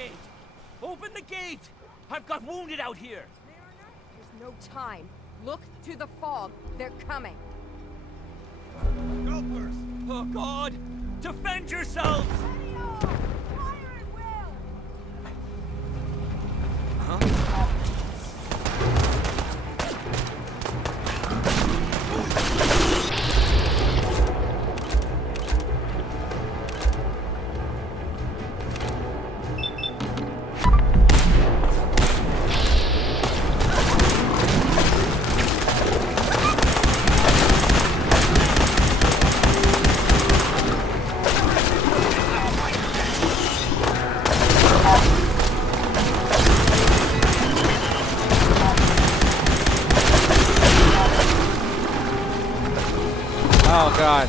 gate! Open the gate! I've got wounded out here! There's no time. Look to the fog. They're coming. Scalpers! Oh God! Defend yourselves! Fire at will! Huh? Oh God.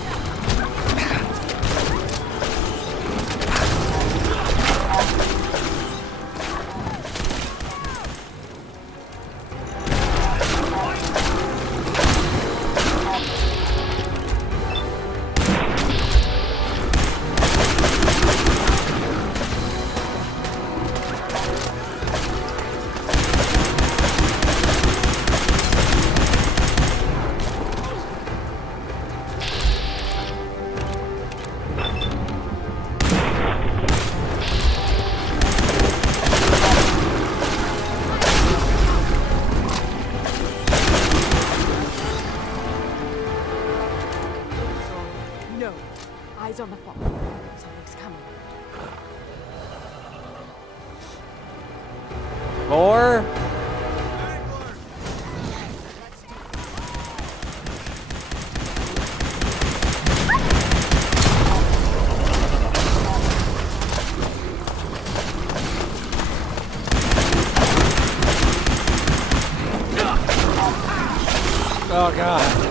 No. Eyes on the fog. Something's coming. More? Oh God.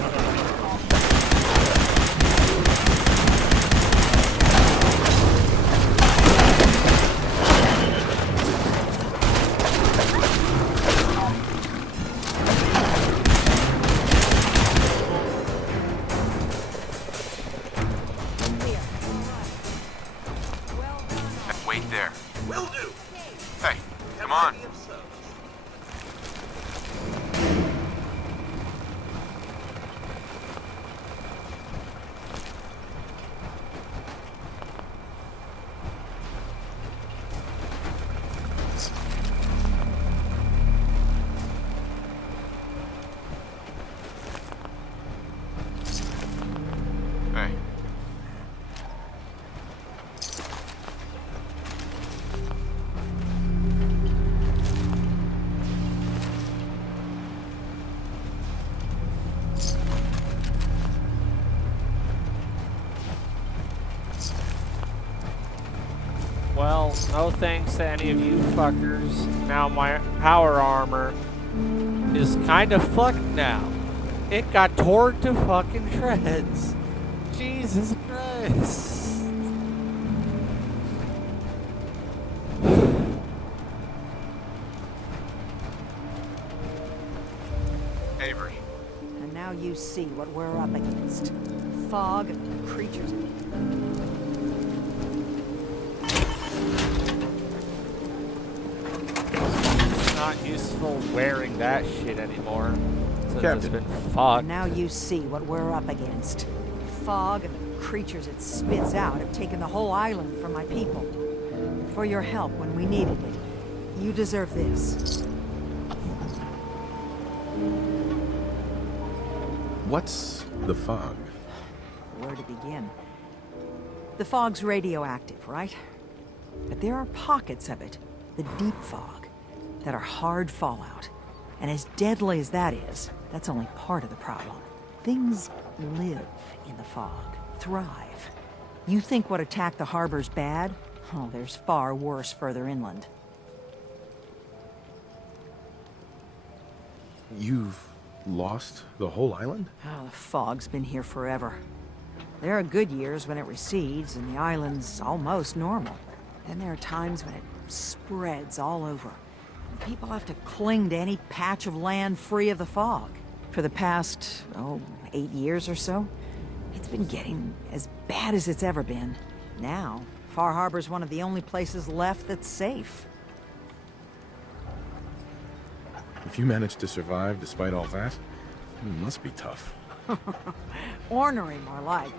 Wait there. Will do. Hey, come on. Hey. Well, no thanks to any of you fuckers. Now my power armor is kind of fucked now. It got torn to fucking shreds. Jesus Christ. Avery. And now you see what we're up against. Fog and creatures. It's not useful wearing that shit anymore. Since it's Captain. been fucked. And now you see what we're up against. Fog and the creatures it spits out have taken the whole island from my people. For your help when we needed it. You deserve this. What's the fog? Where to begin? The fog's radioactive, right? But there are pockets of it, the deep fog, that are hard fallout. And as deadly as that is, that's only part of the problem. Things live in the fog, thrive. You think what attacked the harbor's bad? Oh, there's far worse further inland. You've lost the whole island? Oh, the fog's been here forever. There are good years when it recedes and the island's almost normal. Then there are times when it spreads all over. And people have to cling to any patch of land free of the fog. For the past, 8 years or so, it's been getting as bad as it's ever been. Now, Far Harbor's one of the only places left that's safe. If you managed to survive despite all that, it must be tough. Ornery, more like.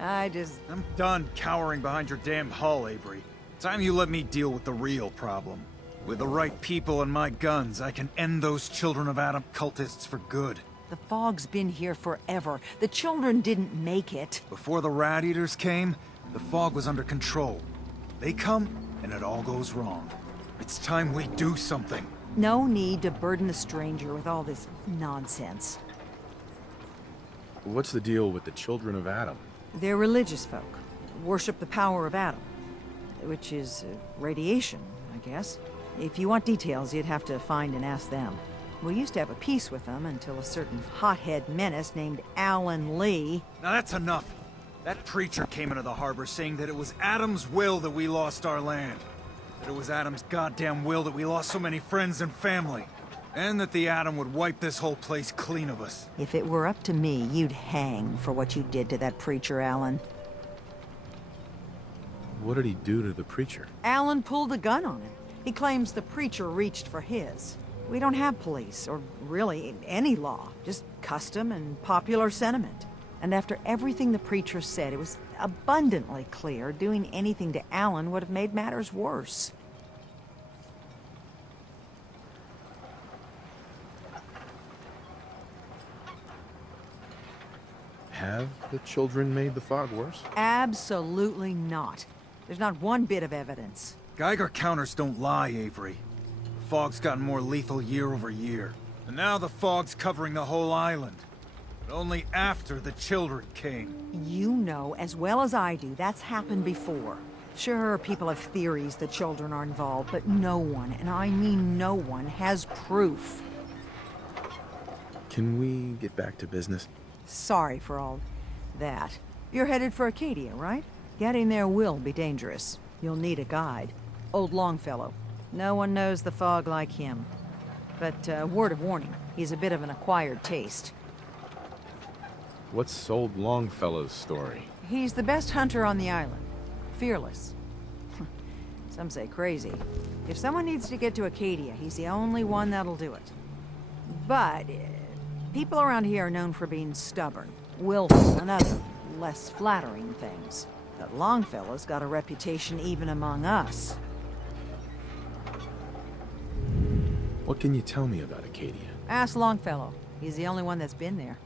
I'm done cowering behind your damn hull, Avery. Time you let me deal with the real problem. With the right people and my guns, I can end those Children of Adam cultists for good. The fog's been here forever. The children didn't make it. Before the Rat Eaters came, the fog was under control. They come, and it all goes wrong. It's time we do something. No need to burden a stranger with all this nonsense. What's the deal with the Children of Adam? They're religious folk. Worship the power of Adam. Which is radiation, I guess. If you want details, you'd have to find and ask them. We used to have a peace with them until a certain hothead menace named Alan Lee. Now that's enough. That preacher came into the harbor saying that it was Adam's will that we lost our land. That it was Adam's goddamn will that we lost so many friends and family. And that the Atom would wipe this whole place clean of us. If it were up to me, you'd hang for what you did to that preacher, Alan. What did he do to the preacher? Alan pulled a gun on him. He claims the preacher reached for his. We don't have police, or really any law, just custom and popular sentiment. And after everything the preacher said, it was abundantly clear doing anything to Alan would have made matters worse. Have the children made the fog worse? Absolutely not. There's not one bit of evidence. Geiger counters don't lie, Avery. The fog's gotten more lethal year over year. And now the fog's covering the whole island. But only after the children came. You know as well as I do that's happened before. Sure, people have theories the children are involved, but no one, and I mean no one, has proof. Can we get back to business? Sorry for all that. You're headed for Acadia, right? Getting there will be dangerous. You'll need a guide. Old Longfellow. No one knows the fog like him. But, word of warning, he's a bit of an acquired taste. What's Old Longfellow's story? He's the best hunter on the island. Fearless. Some say crazy. If someone needs to get to Acadia, he's the only one that'll do it. But, people around here are known for being stubborn, willful, and other, less flattering things. But Longfellow's got a reputation even among us. What can you tell me about Acadia? Ask Longfellow. He's the only one that's been there.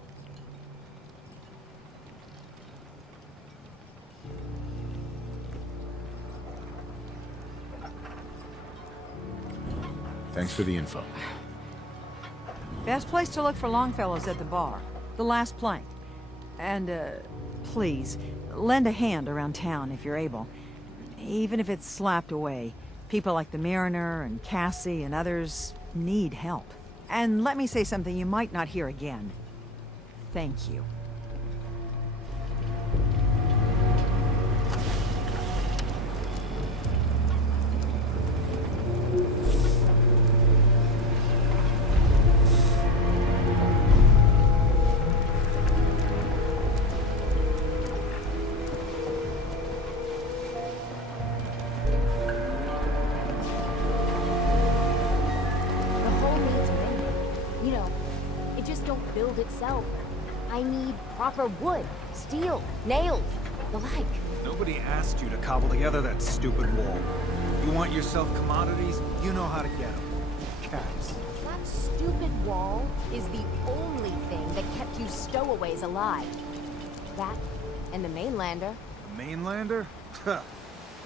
Thanks for the info. Best place to look for Longfellow's at the bar. The last plank. And, please, lend a hand around town if you're able. Even if it's slapped away. People like the Mariner and Cassie and others need help. And let me say something you might not hear again. Thank you. Build itself. I need proper wood, steel, nails, the like. Nobody asked you to cobble together that stupid wall. You want yourself commodities, you know how to get them. Caps. That stupid wall is the only thing that kept you stowaways alive. That and the mainlander. The mainlander? Huh.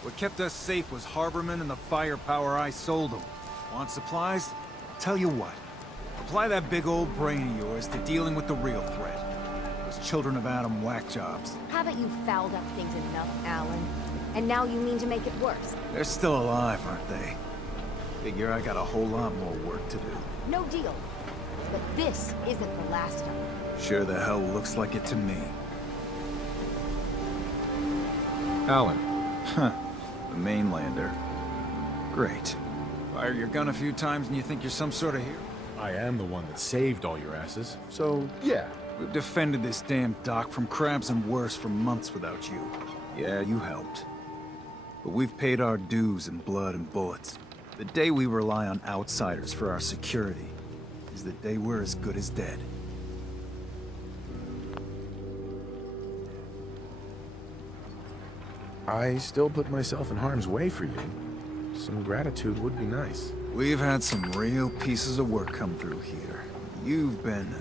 What kept us safe was Harborman and the firepower I sold them. Want supplies? Tell you what. Apply that big old brain of yours to dealing with the real threat. Those Children of Adam whack jobs. Haven't you fouled up things enough, Alan? And now you mean to make it worse? They're still alive, aren't they? Figure I got a whole lot more work to do. No deal. But this isn't the last time. Sure the hell looks like it to me. Alan. Huh. The mainlander. Great. Fire your gun a few times and you think you're some sort of hero? I am the one that saved all your asses, so yeah. We've defended this damn dock from crabs and worse for months without you. Yeah, you helped. But we've paid our dues in blood and bullets. The day we rely on outsiders for our security is the day we're as good as dead. I still put myself in harm's way for you. Some gratitude would be nice. We've had some real pieces of work come through here. You've been...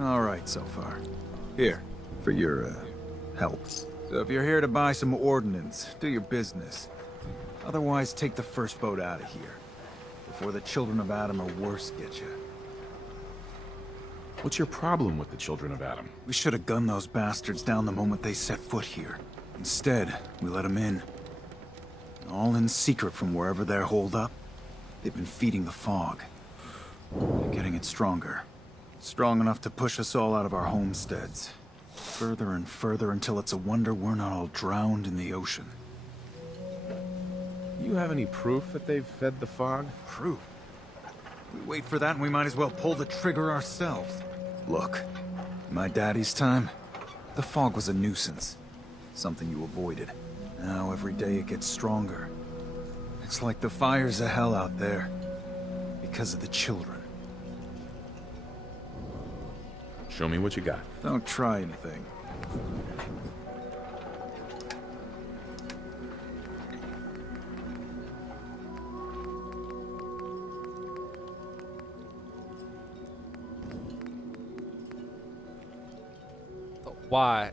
all right so far. Here, for your, help. So if you're here to buy some ordnance, do your business. Otherwise, take the first boat out of here. Before the Children of Adam or worse get you. What's your problem with the Children of Adam? We should have gunned those bastards down the moment they set foot here. Instead, we let them in. All in secret from wherever they're holed up. They've been feeding the fog. They're getting it stronger. Strong enough to push us all out of our homesteads. Further and further until it's a wonder we're not all drowned in the ocean. You have any proof that they've fed the fog? Proof? We wait for that and we might as well pull the trigger ourselves. Look, in my daddy's time, the fog was a nuisance. Something you avoided. Now every day it gets stronger. It's like the fires of hell out there. Because of the children. Show me what you got. Don't try anything. Why?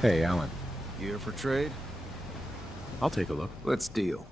Hey, Alan. You here for trade? I'll take a look. Let's deal.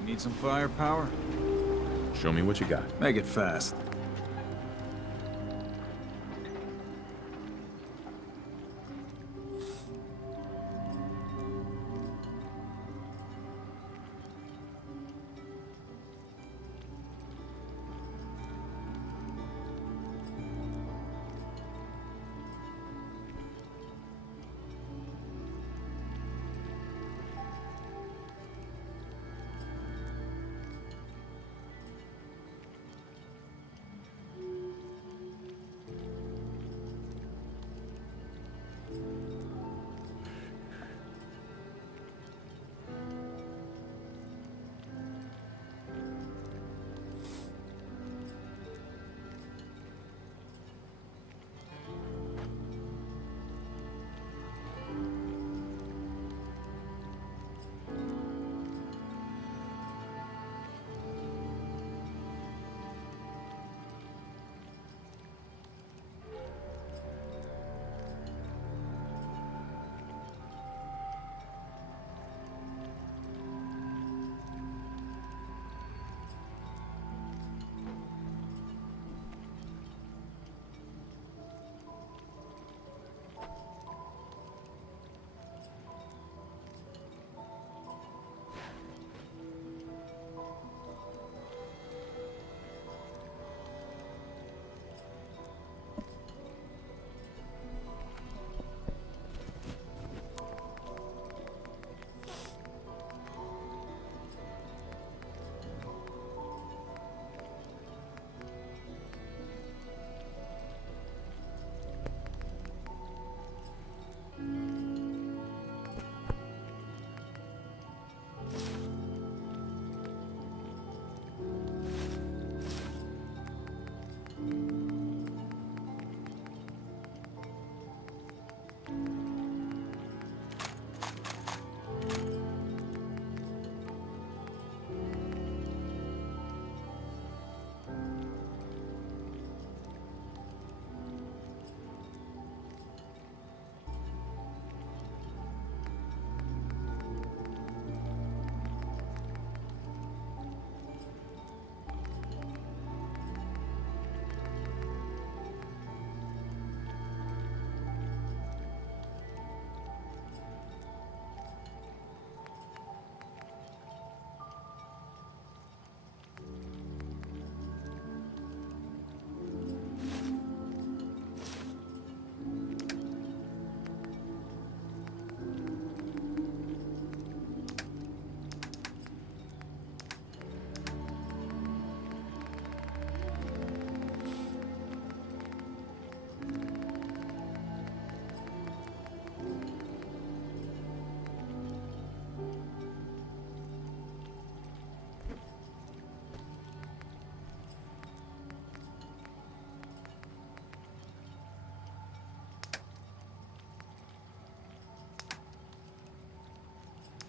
You need some firepower? Show me what you got. Make it fast.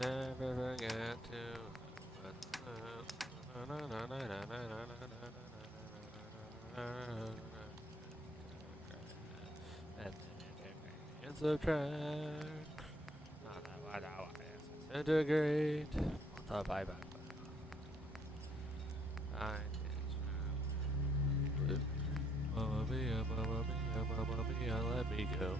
Never forget to. It's a train. Integrate. Bye bye. Mamma mia, let me go.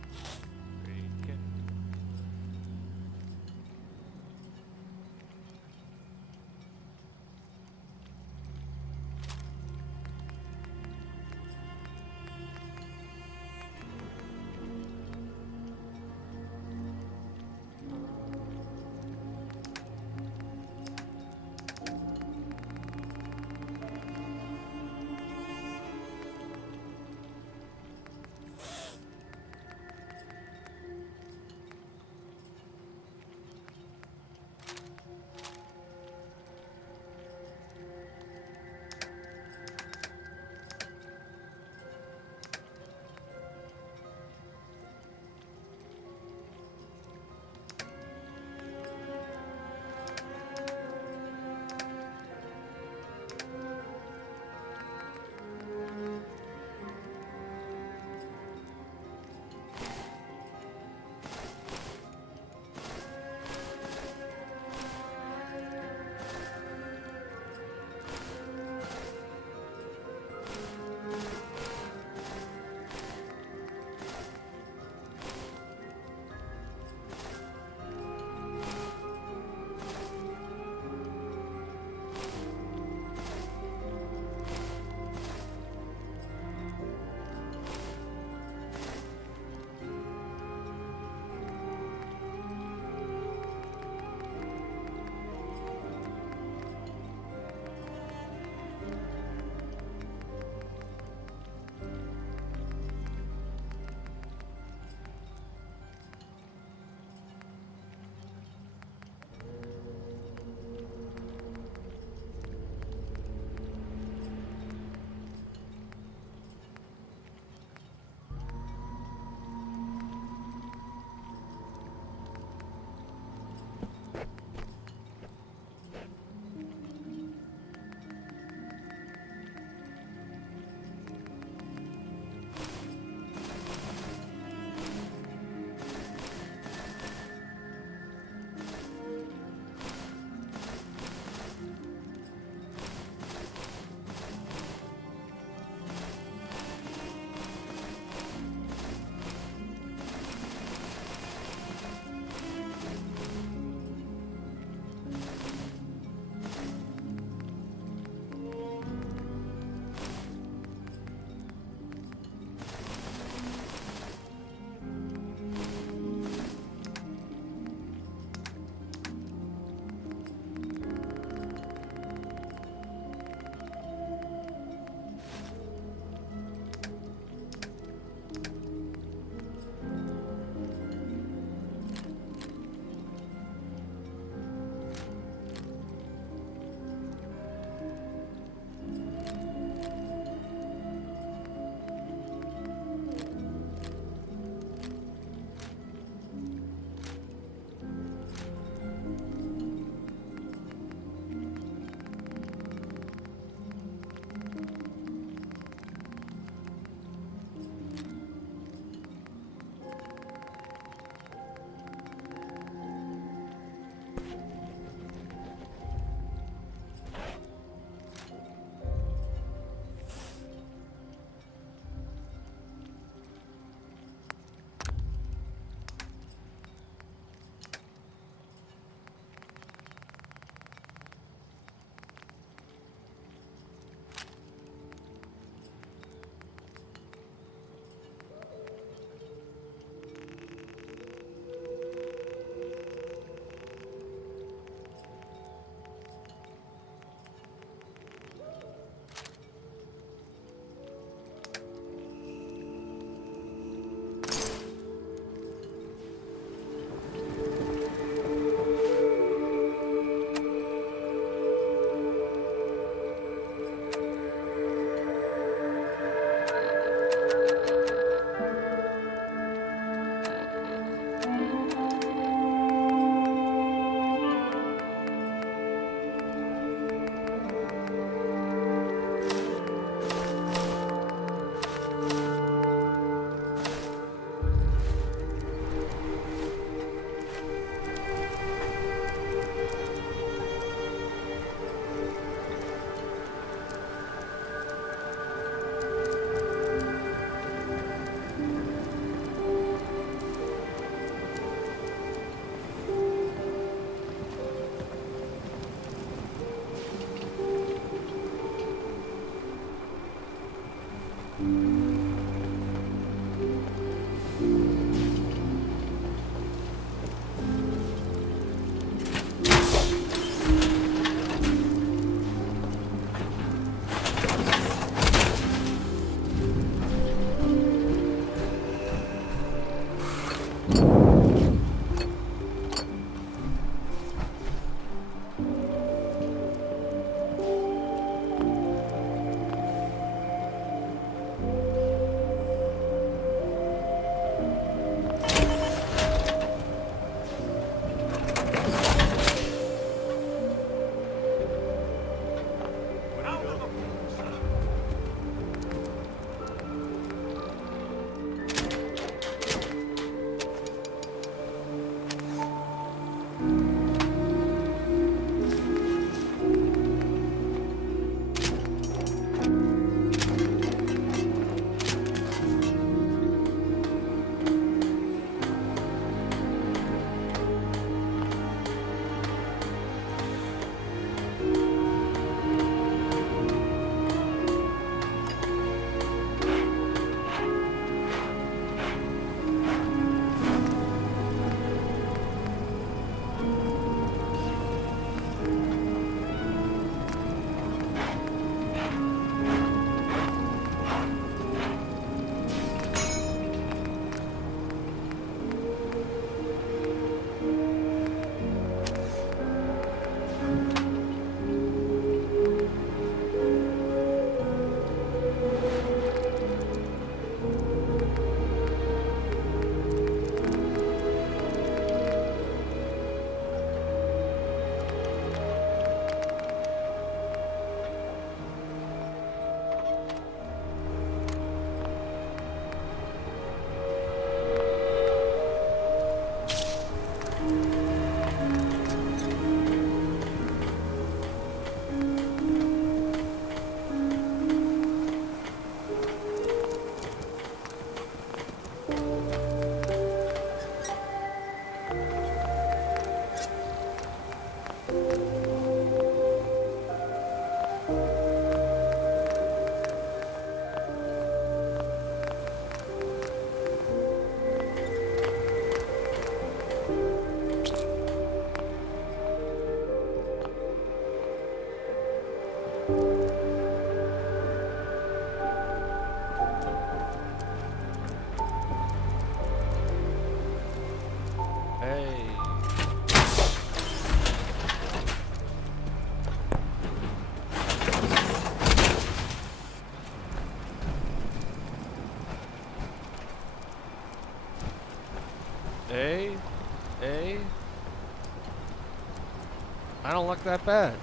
I don't look that bad.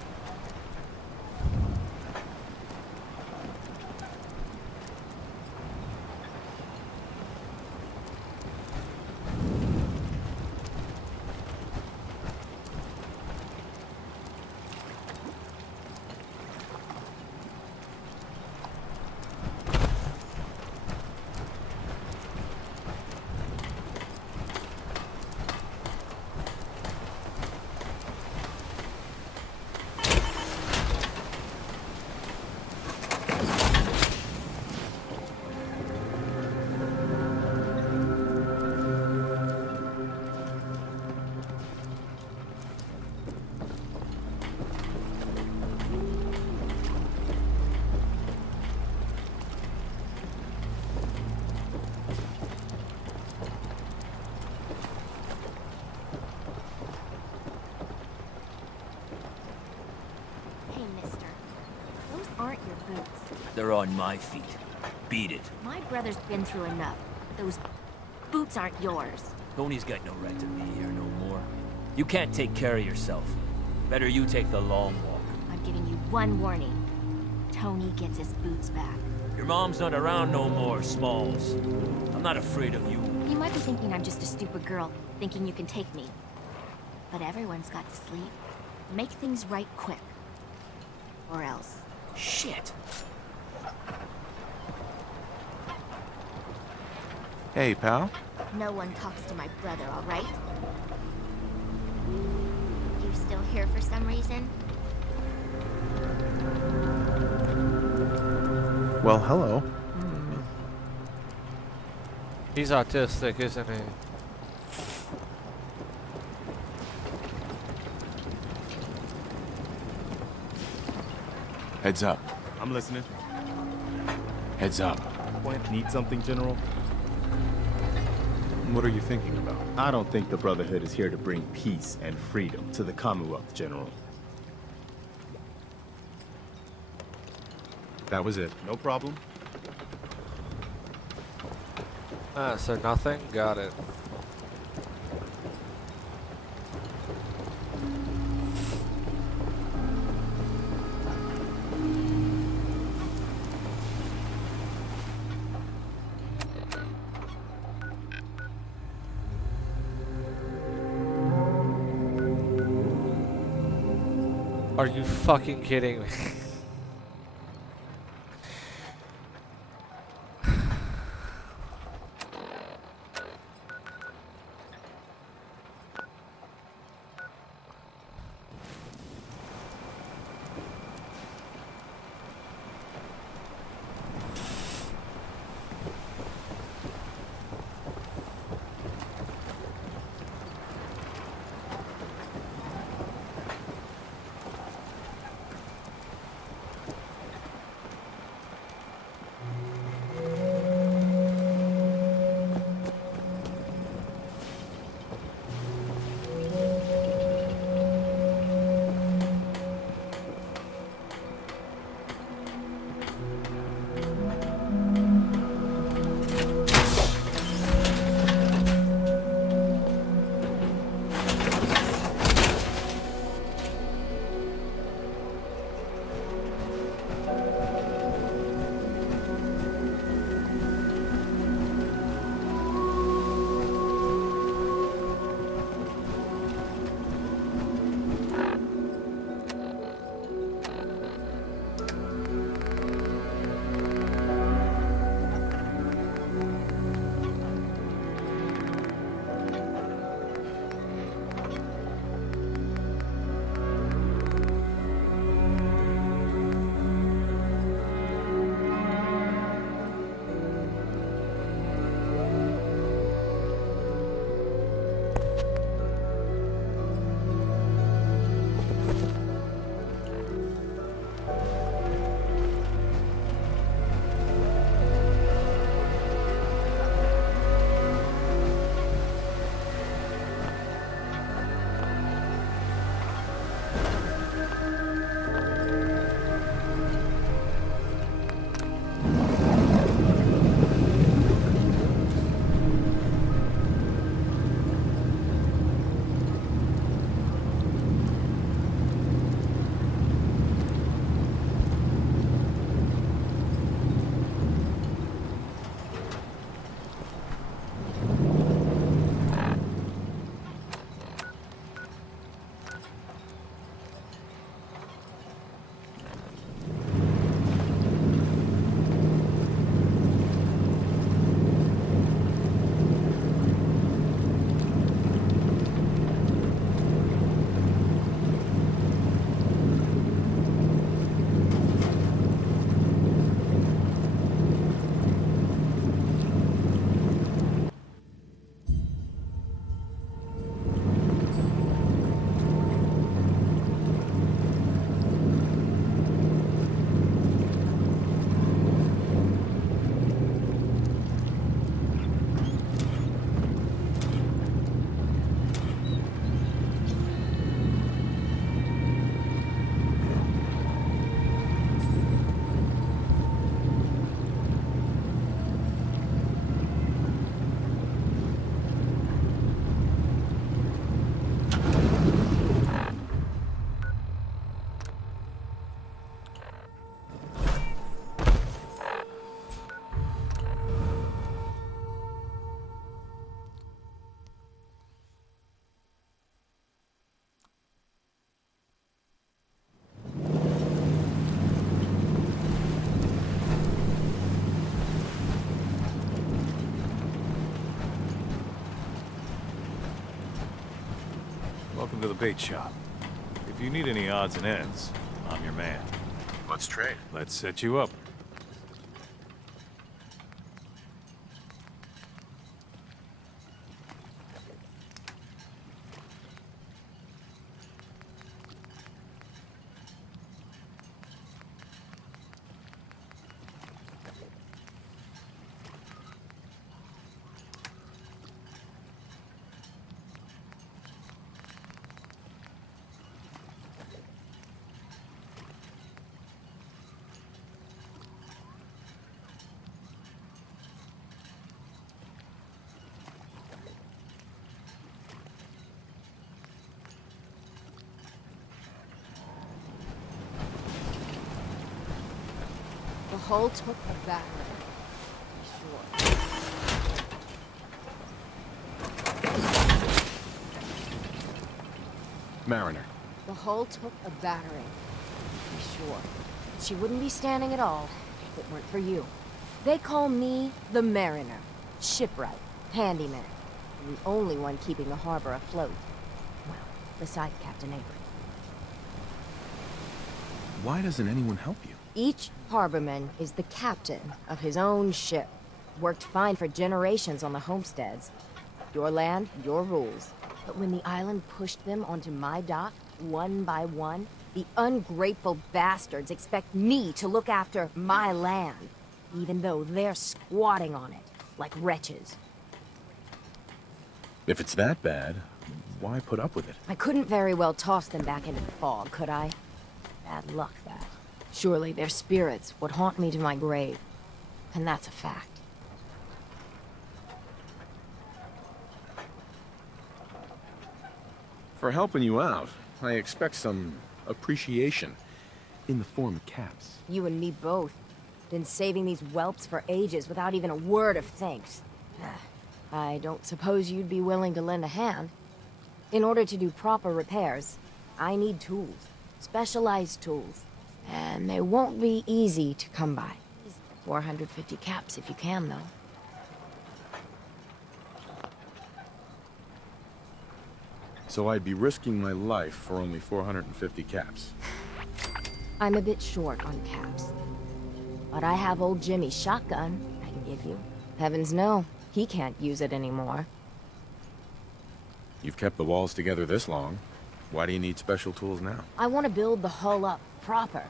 Hey, mister. Those aren't your boots. They're on my feet. Beat it. My brother's been through enough. Those boots aren't yours. Tony's got no right to be here no more. You can't take care of yourself. Better you take the long walk. I'm giving you one warning. Tony gets his boots back. Your mom's not around no more, Smalls. I'm not afraid of you. You might be thinking I'm just a stupid girl, thinking you can take me. But everyone's got to sleep. Make things right quick. Or else. Shit. Hey, pal. No one talks to my brother, all right? You still here for some reason? Well, hello. He's autistic, isn't he? Heads up. I'm listening. Heads up. Need something, General? What are you thinking about? I don't think the Brotherhood is here to bring peace and freedom to the Commonwealth, General. That was it. No problem. So nothing? Got it. Are you fucking kidding me? Welcome to the bait shop. If you need any odds and ends, I'm your man. Let's trade. Let's set you up. The hull took a battering. Sure. Mariner. The hull took a battering. Be sure. She wouldn't be standing at all if it weren't for you. They call me the Mariner. Shipwright. Handyman. I'm the only one keeping the harbor afloat. Well, besides Captain Avery. Why doesn't anyone help you? Each harborman is the captain of his own ship. Worked fine for generations on the homesteads. Your land, your rules. But when the island pushed them onto my dock, one by one, the ungrateful bastards expect me to look after my land, even though they're squatting on it, like wretches. If it's that bad, why put up with it? I couldn't very well toss them back into the fog, could I? Bad luck, that. Surely their spirits would haunt me to my grave. And that's a fact. For helping you out, I expect some appreciation in the form of caps. You and me both. Been saving these whelps for ages without even a word of thanks. I don't suppose you'd be willing to lend a hand. In order to do proper repairs, I need tools. Specialized tools. And they won't be easy to come by. 450 caps if you can, though. So I'd be risking my life for only 450 caps. I'm a bit short on caps. But I have old Jimmy's shotgun I can give you. Heavens no, he can't use it anymore. You've kept the walls together this long. Why do you need special tools now? I want to build the hull up proper.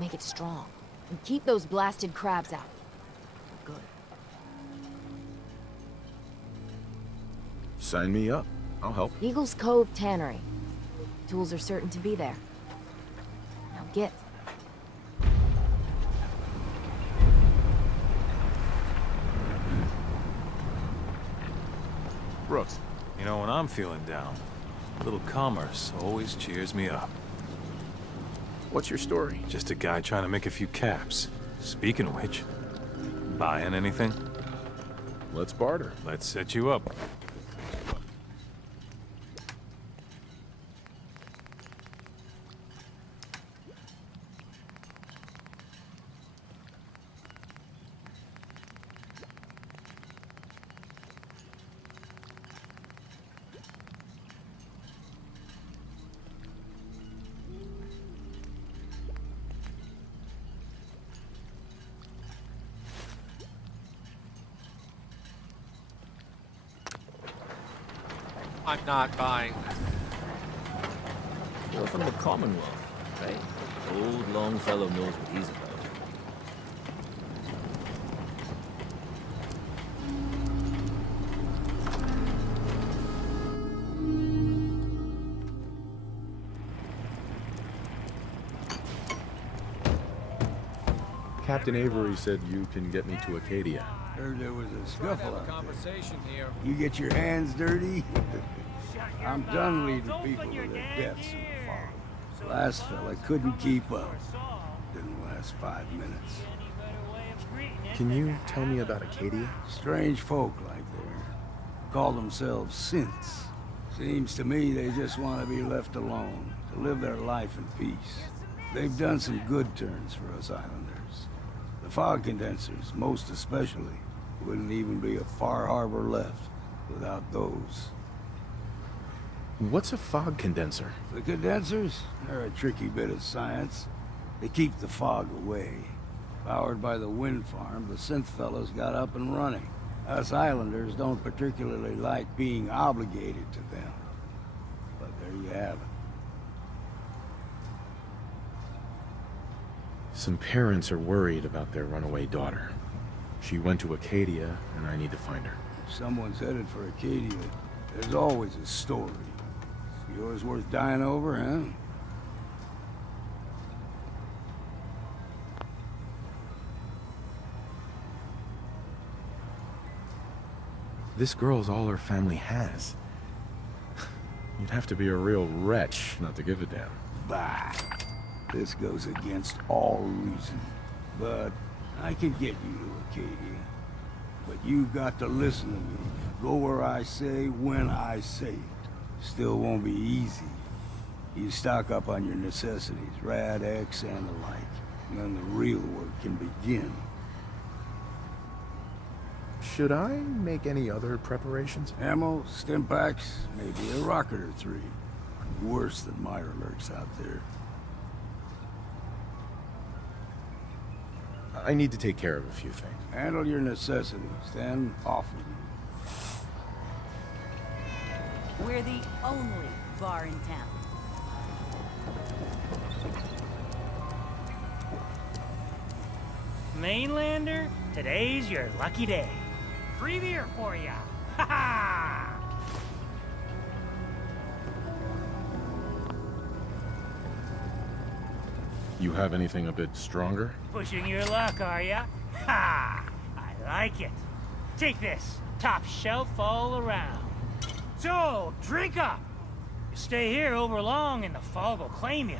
Make it strong. And keep those blasted crabs out. For good. Sign me up. I'll help. Eagles Cove Tannery. Tools are certain to be there. Now get. Brooks. You know, when I'm feeling down, a little commerce always cheers me up. What's your story? Just a guy trying to make a few caps. Speaking of which, buying anything? Let's barter. Let's set you up. I'm not buying. You're from the Commonwealth, right? Old Longfellow knows what he's about. Captain Avery said you can get me to Acadia. Heard there was a scuffle out there. You get your hands dirty? I'm done leading people to their deaths in the fog. Last fella couldn't keep up. Didn't last 5 minutes. Can you tell me about Acadia? Strange folk like there. Call themselves synths. Seems to me they just want to be left alone, to live their life in peace. They've done some good turns for us islanders. The fog condensers, most especially, wouldn't even be a Far Harbor left without those. What's a fog condenser? The condensers are a tricky bit of science. They keep the fog away. Powered by the wind farm, the synth fellows got up and running. Us islanders don't particularly like being obligated to them. But there you have it. Some parents are worried about their runaway daughter. She went to Acadia, and I need to find her. If someone's headed for Acadia, there's always a story. Yours worth dying over, huh? This girl's all her family has. You'd have to be a real wretch not to give a damn. Bah! This goes against all reason. But I can get you to Acadia. But you've got to listen to me. Go where I say, when I say it. Still won't be easy. You stock up on your necessities, Rad-X and the like. And then the real work can begin. Should I make any other preparations? Ammo, stim packs, maybe a rocket or 3. Worse than Meyer lurks out there. I need to take care of a few things. Handle your necessities, then off with you. We're the only bar in town. Mainlander, today's your lucky day. Free beer for ya. Ha ha! You have anything a bit stronger? Pushing your luck, are ya? Ha! I like it. Take this. Top shelf all around. So, drink up. You stay here over long and the fog will claim you.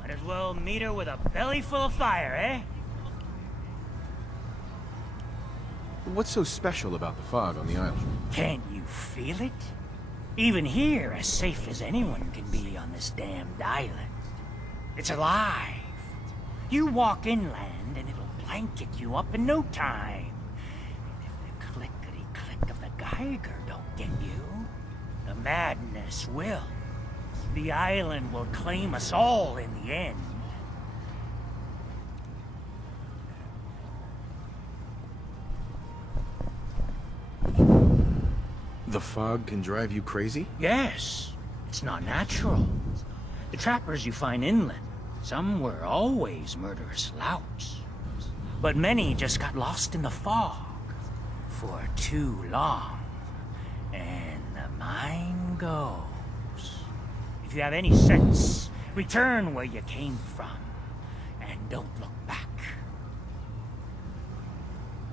Might as well meet her with a belly full of fire, eh? What's so special about the fog on the island? Can't you feel it? Even here, as safe as anyone can be on this damned island. It's alive. You walk inland and it'll blanket you up in no time. And if the clickety-click of the Geiger don't get you, the madness will. The island will claim us all in the end. The fog can drive you crazy? Yes, it's not natural. The trappers you find inland, some were always murderous louts. But many just got lost in the fog for too long. And the mind goes. If you have any sense, return where you came from. And don't look back.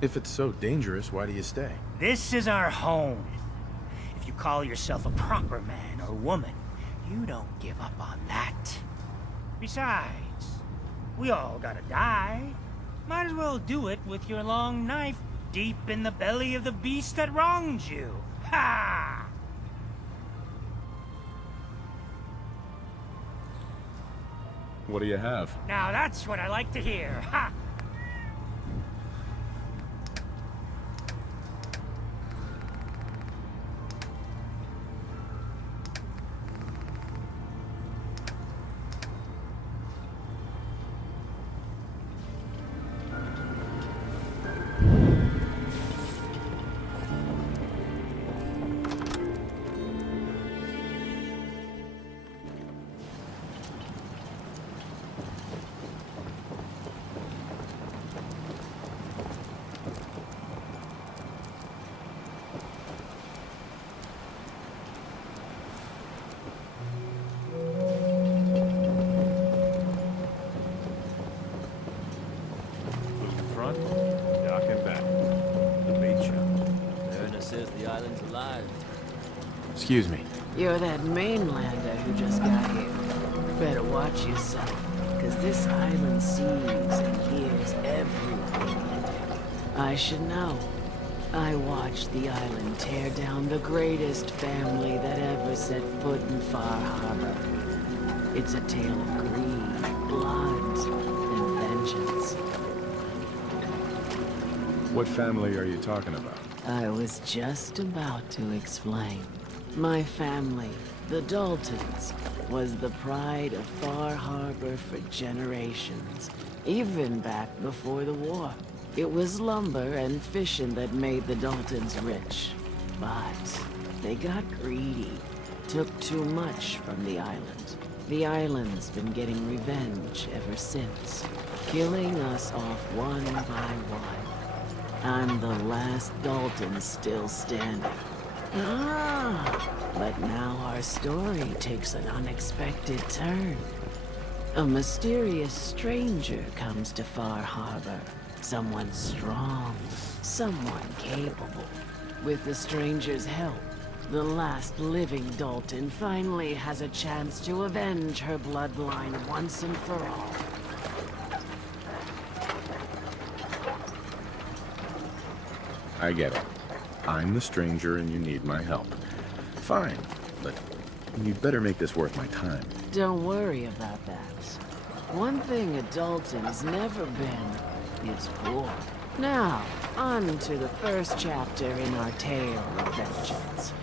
If it's so dangerous, why do you stay? This is our home. If you call yourself a proper man or woman, you don't give up on that. Besides, we all gotta die. Might as well do it with your long knife deep in the belly of the beast that wronged you. Ha! What do you have? Now that's what I like to hear. Ha! Excuse me. You're that mainlander who just got here. Better watch yourself, because this island sees and hears everything in it. I should know. I watched the island tear down the greatest family that ever set foot in Far Harbor. It's a tale of greed, blood, and vengeance. What family are you talking about? I was just about to explain. My family The Daltons was the pride of Far Harbor for generations, even back before the war. It was lumber and fishing that made the Daltons rich. But they got greedy, took too much from the island. The island's been getting revenge ever since, killing us off one by one. I'm the last Dalton still standing. But now our story takes an unexpected turn. A mysterious stranger comes to Far Harbor. Someone strong, someone capable. With the stranger's help, the last living Dalton finally has a chance to avenge her bloodline once and for all. I get it. I'm the stranger and you need my help. Fine, but you'd better make this worth my time. Don't worry about that. One thing a Dalton's never been is poor. Now, on to the first chapter in our tale of vengeance.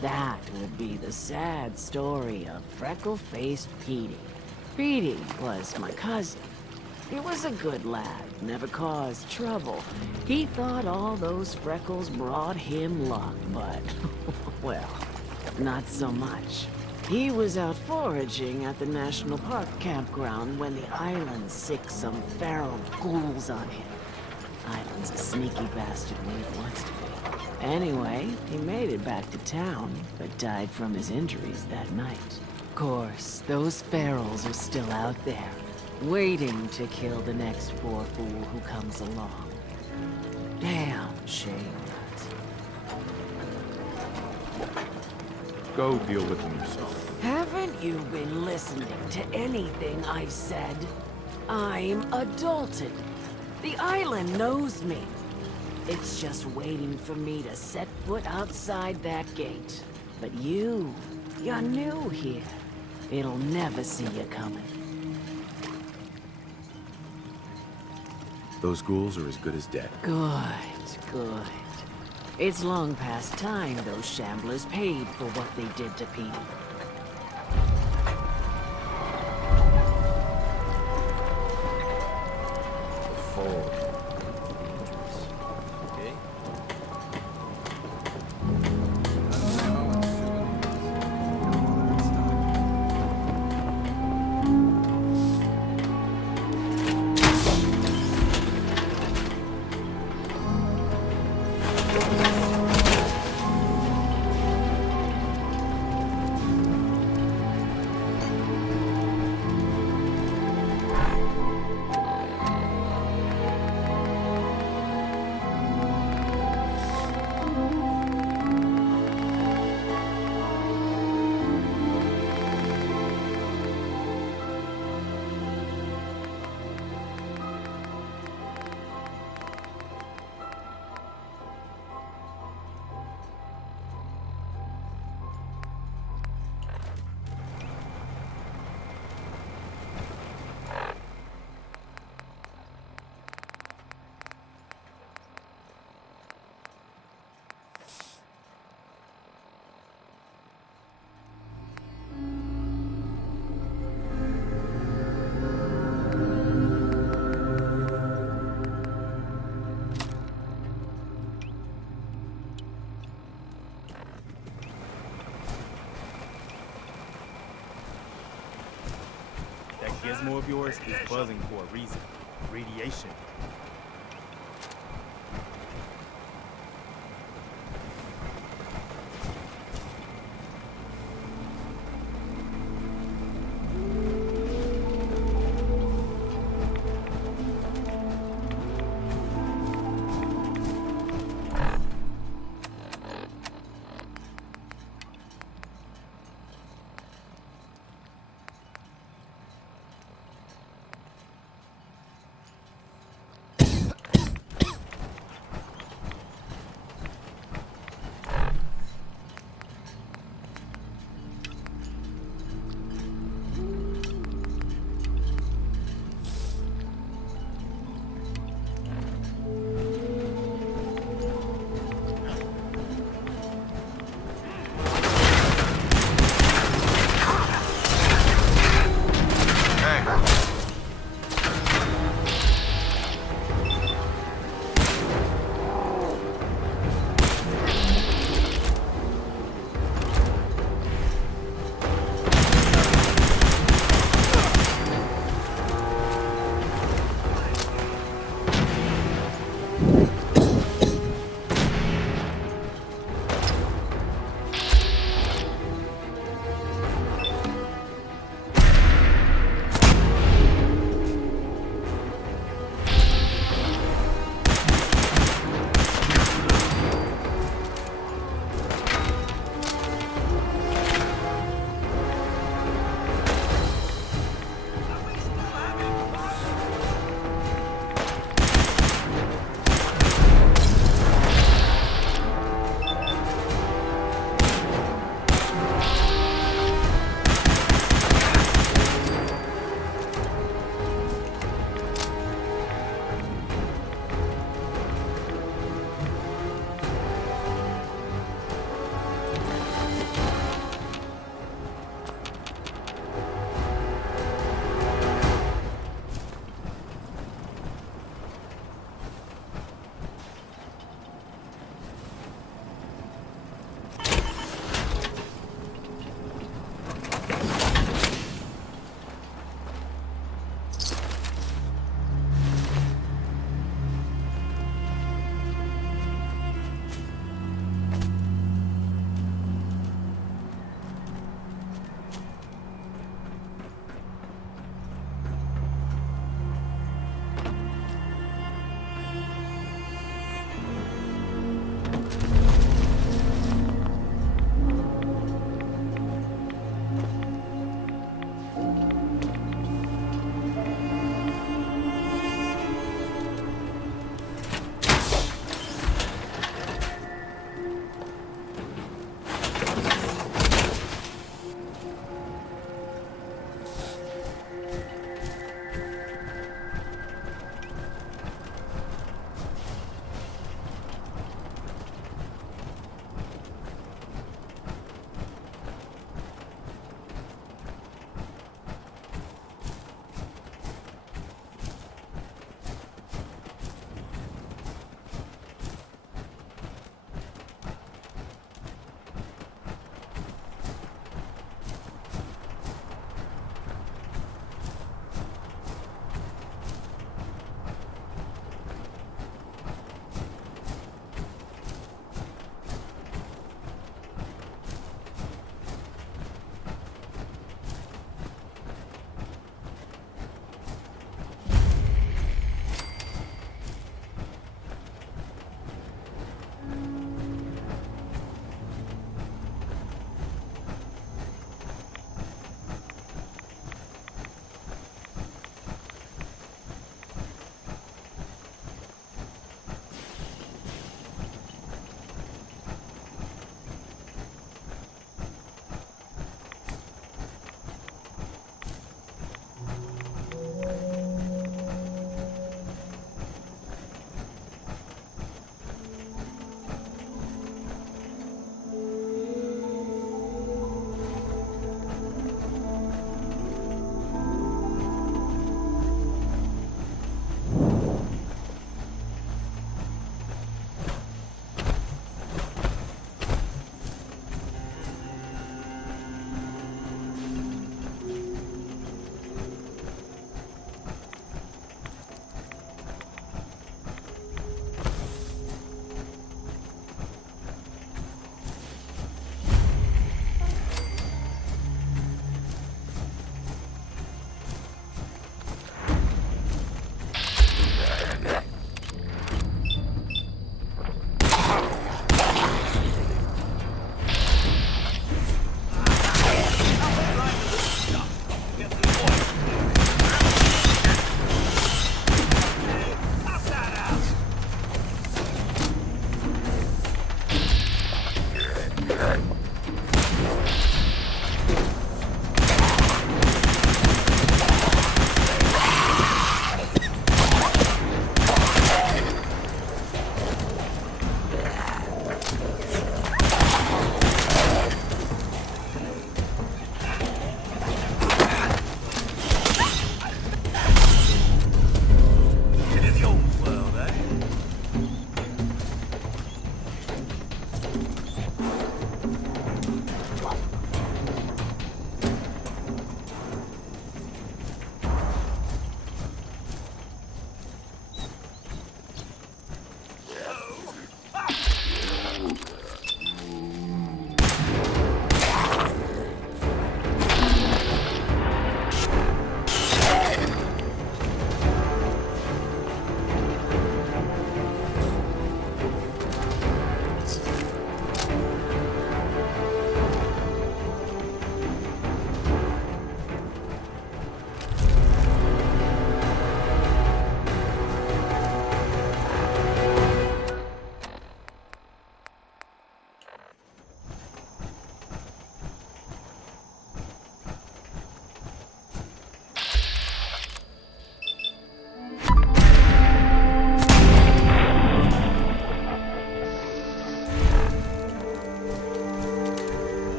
That would be the sad story of freckle-faced Petey. Petey was my cousin. He was a good lad, never caused trouble. He thought all those freckles brought him luck, but, well, not so much. He was out foraging at the National Park campground when the island sicked some feral ghouls on him. Island's a sneaky bastard when it wants to be. Anyway, he made it back to town, but died from his injuries that night. Of course, those ferals are still out there, waiting to kill the next poor fool who comes along. Damn shame. Go deal with them yourself. Haven't you been listening to anything I've said? I'm a Dalton. The island knows me. It's just waiting for me to set foot outside that gate. But you're new here. It'll never see you coming. Those ghouls are as good as dead. Good. It's long past time those shamblers paid for what they did to Petey. Gizmo of yours is buzzing for a reason. Radiation.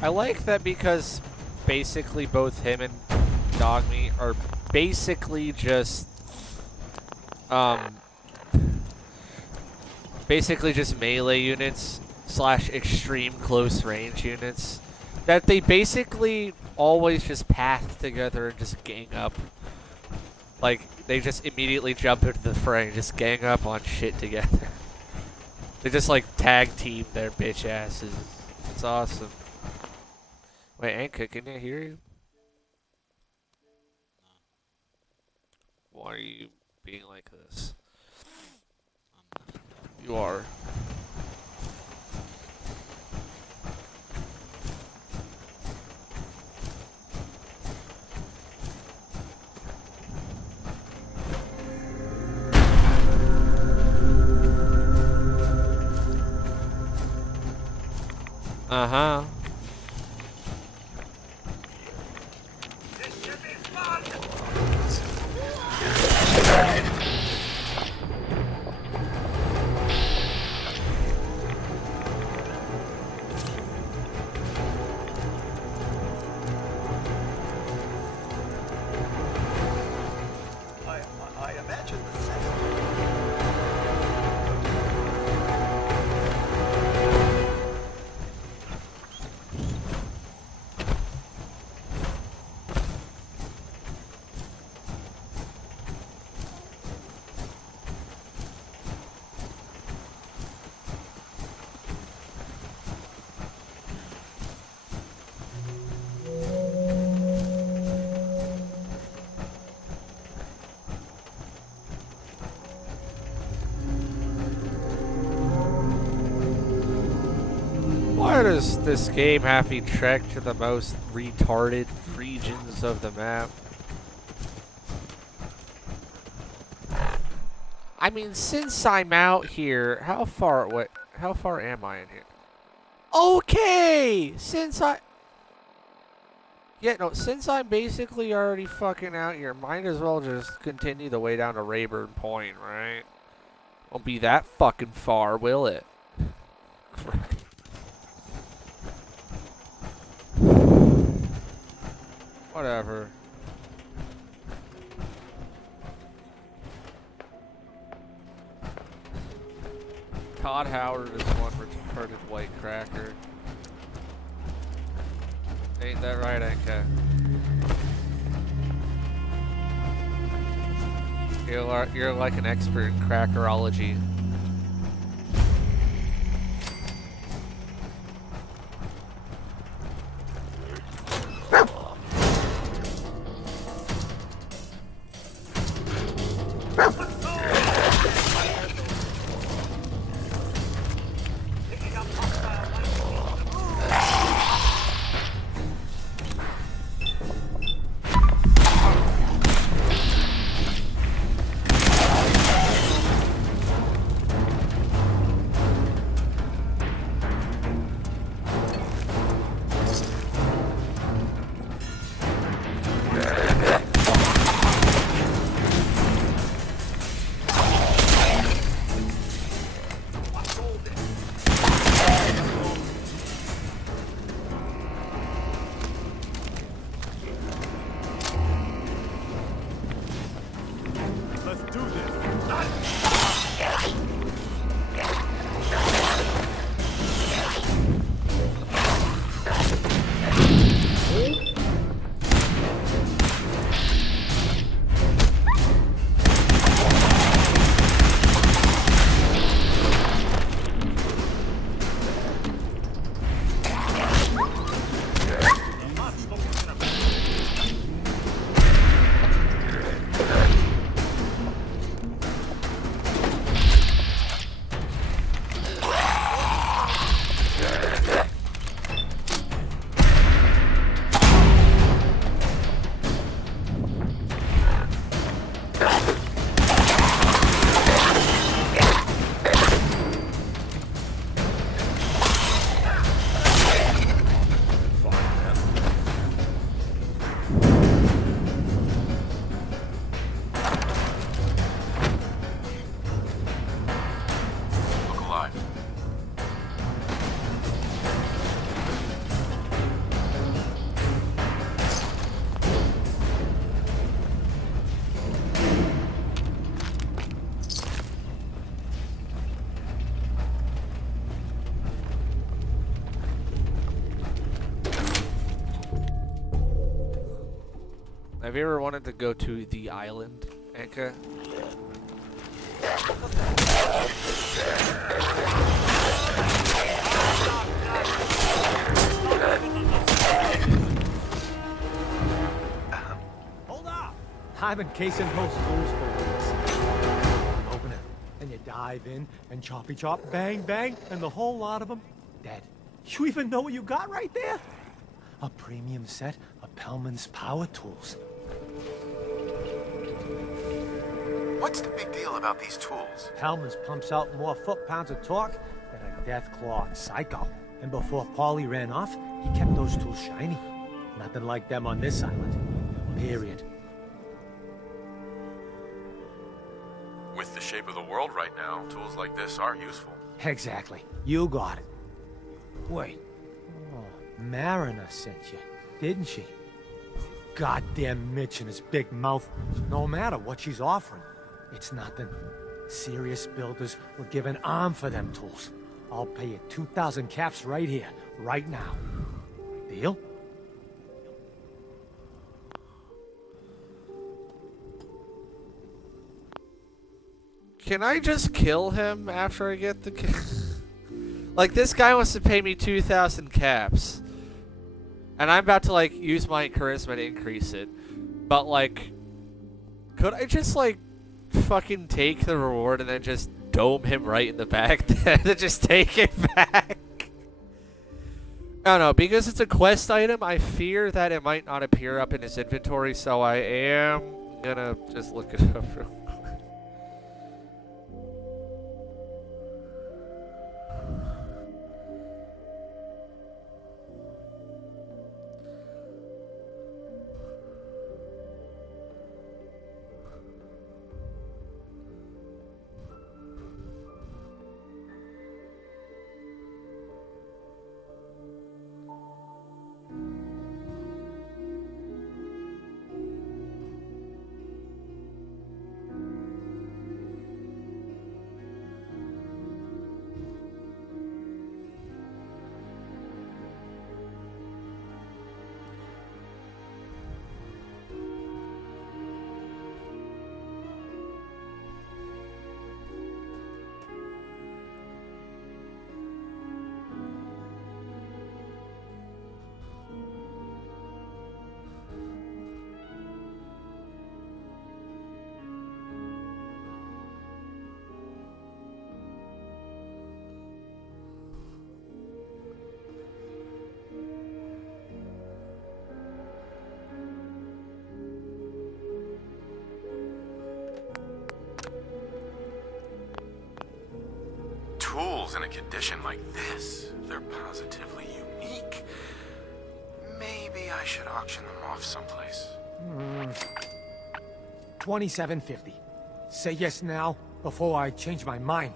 I like that because basically both him and Dogmeat are basically just melee units / extreme close range units that they basically always just path together and just gang up. Like, they just immediately jump into the fray and just gang up on shit together. They just like tag team their bitch asses. It's awesome. Wait, Anka, can I hear you? Why are you being like this? You are. Uh-huh. I imagine the same. Why does this game have me trek to the most retarded regions of the map? I mean, since I'm out here, how far am I in here? Okay! Since I'm basically already fucking out here, might as well just continue the way down to Rayburn Point, right? Won't be that fucking far, will it? Whatever. Todd Howard is one retarded white cracker. Ain't that right, Anka? You're like an expert in crackerology. Have you ever wanted to go to the island, Anka? Hold up! I've been casing those fools for weeks. Open it, and you dive in, and choppy chop, bang bang, and the whole lot of them dead. You even know what you got right there? A premium set of Pellman's power tools. What's the big deal about these tools? Pellman's pumps out more foot-pounds of torque than a Deathclaw and Psycho. And before Paulie ran off, he kept those tools shiny. Nothing like them on this island. Period. With the shape of the world right now, tools like this are useful. Exactly. You got it. Wait. Oh, Mariner sent you, didn't she? Goddamn Mitch and his big mouth. No matter what she's offering, it's nothing. Serious builders would give an arm for them tools. I'll pay you 2,000 caps right here, right now. Deal? Can I just kill him after I get the... Like, this guy wants to pay me 2,000 caps. And I'm about to, like, use my charisma to increase it. But, like, could I just, like, fucking take the reward and then just dome him right in the back to just take it back? I don't know, because it's a quest item, I fear that it might not appear up in his inventory, so I am gonna just look it up real quick. Tools in a condition like this, they're positively unique. Maybe I should auction them off someplace. $27.50. Say yes now, before I change my mind.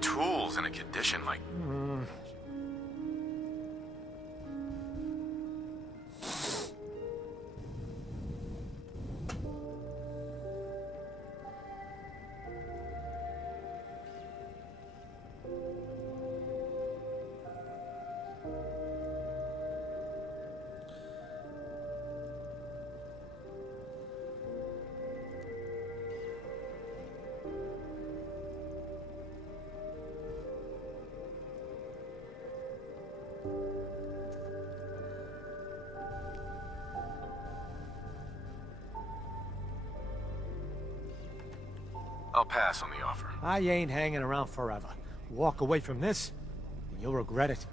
Tools in a condition like... I'll pass on the offer. I ain't hanging around forever. Walk away from this, and you'll regret it.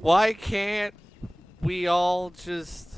Why can't we all just...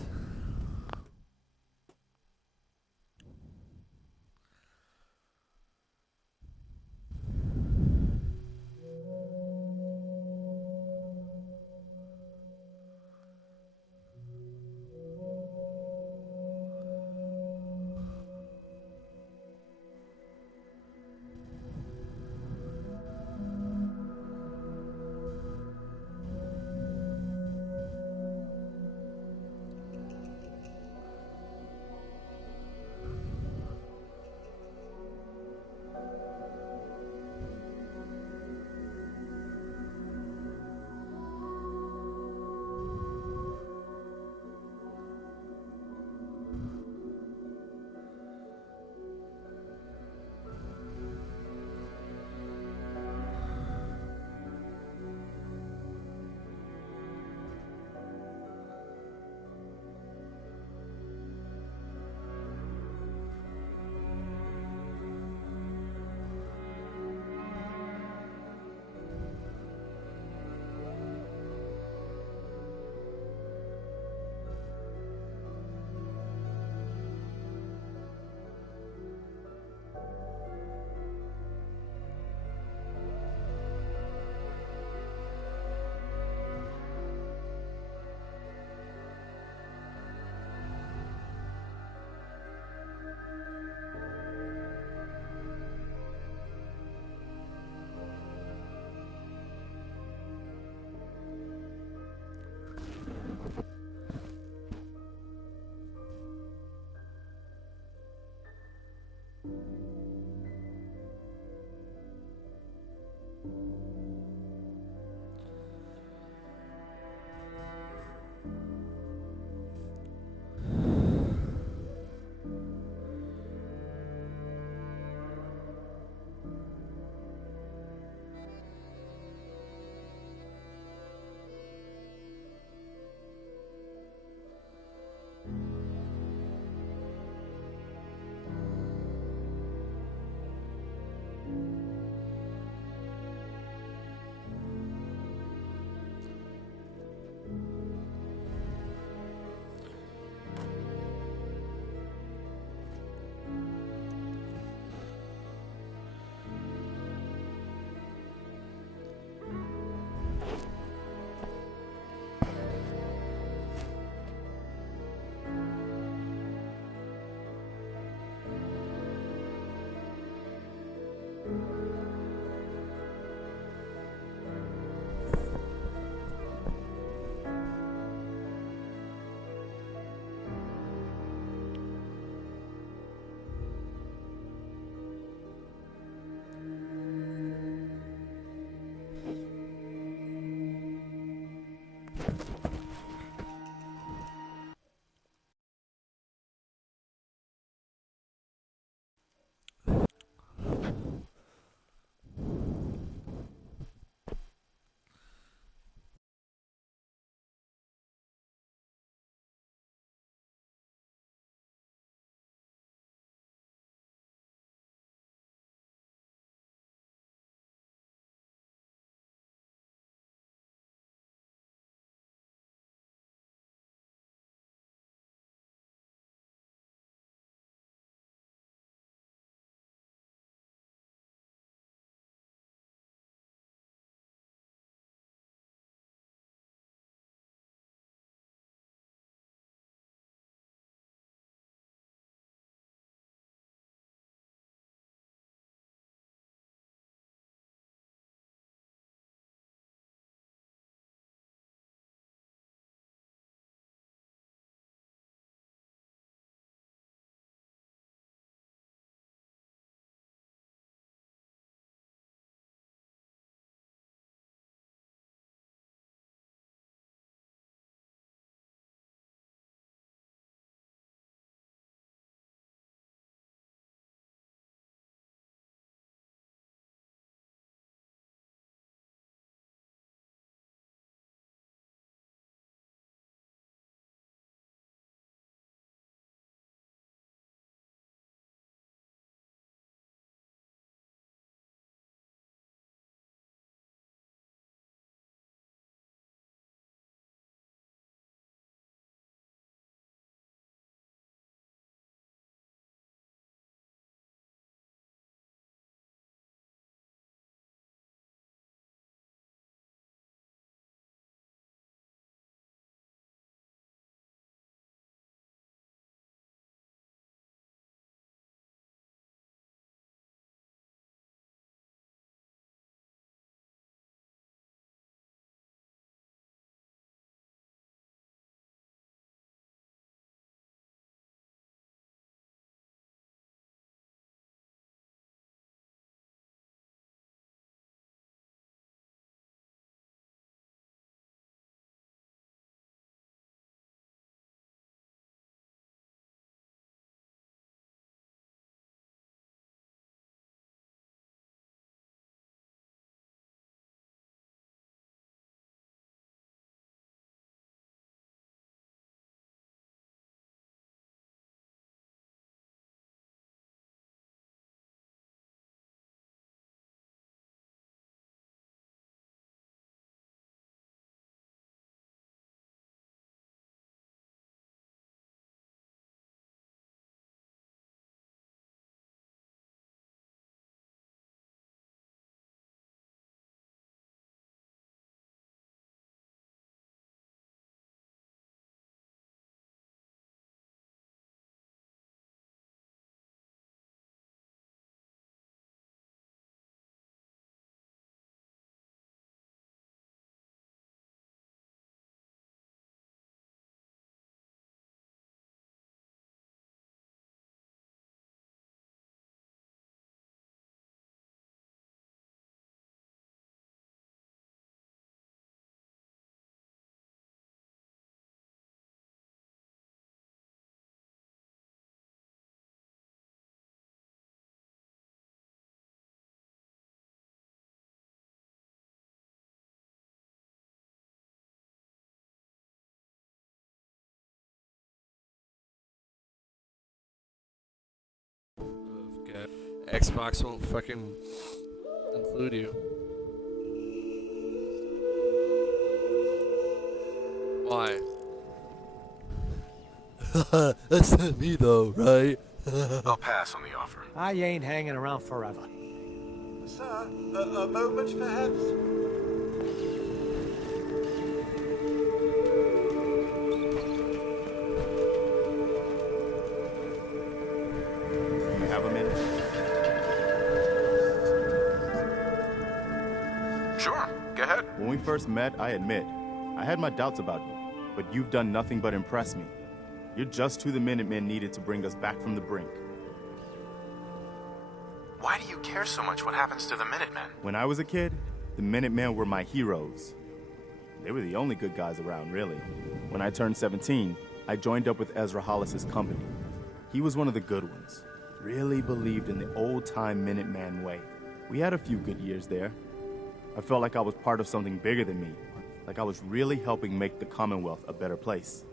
Xbox won't fucking include you. Why? That's not me though, right? I'll pass on the offer. I ain't hanging around forever. Sir, a moment perhaps? You have a minute? Sure, go ahead. When we first met, I admit, I had my doubts about you, but you've done nothing but impress me. You're just who the Minutemen needed to bring us back from the brink. Why do you care so much what happens to the Minutemen? When I was a kid, the Minutemen were my heroes. They were the only good guys around, really. When I turned 17, I joined up with Ezra Hollis's company. He was one of the good ones. Really believed in the old-time Minuteman way. We had a few good years there. I felt like I was part of something bigger than me. Like I was really helping make the Commonwealth a better place.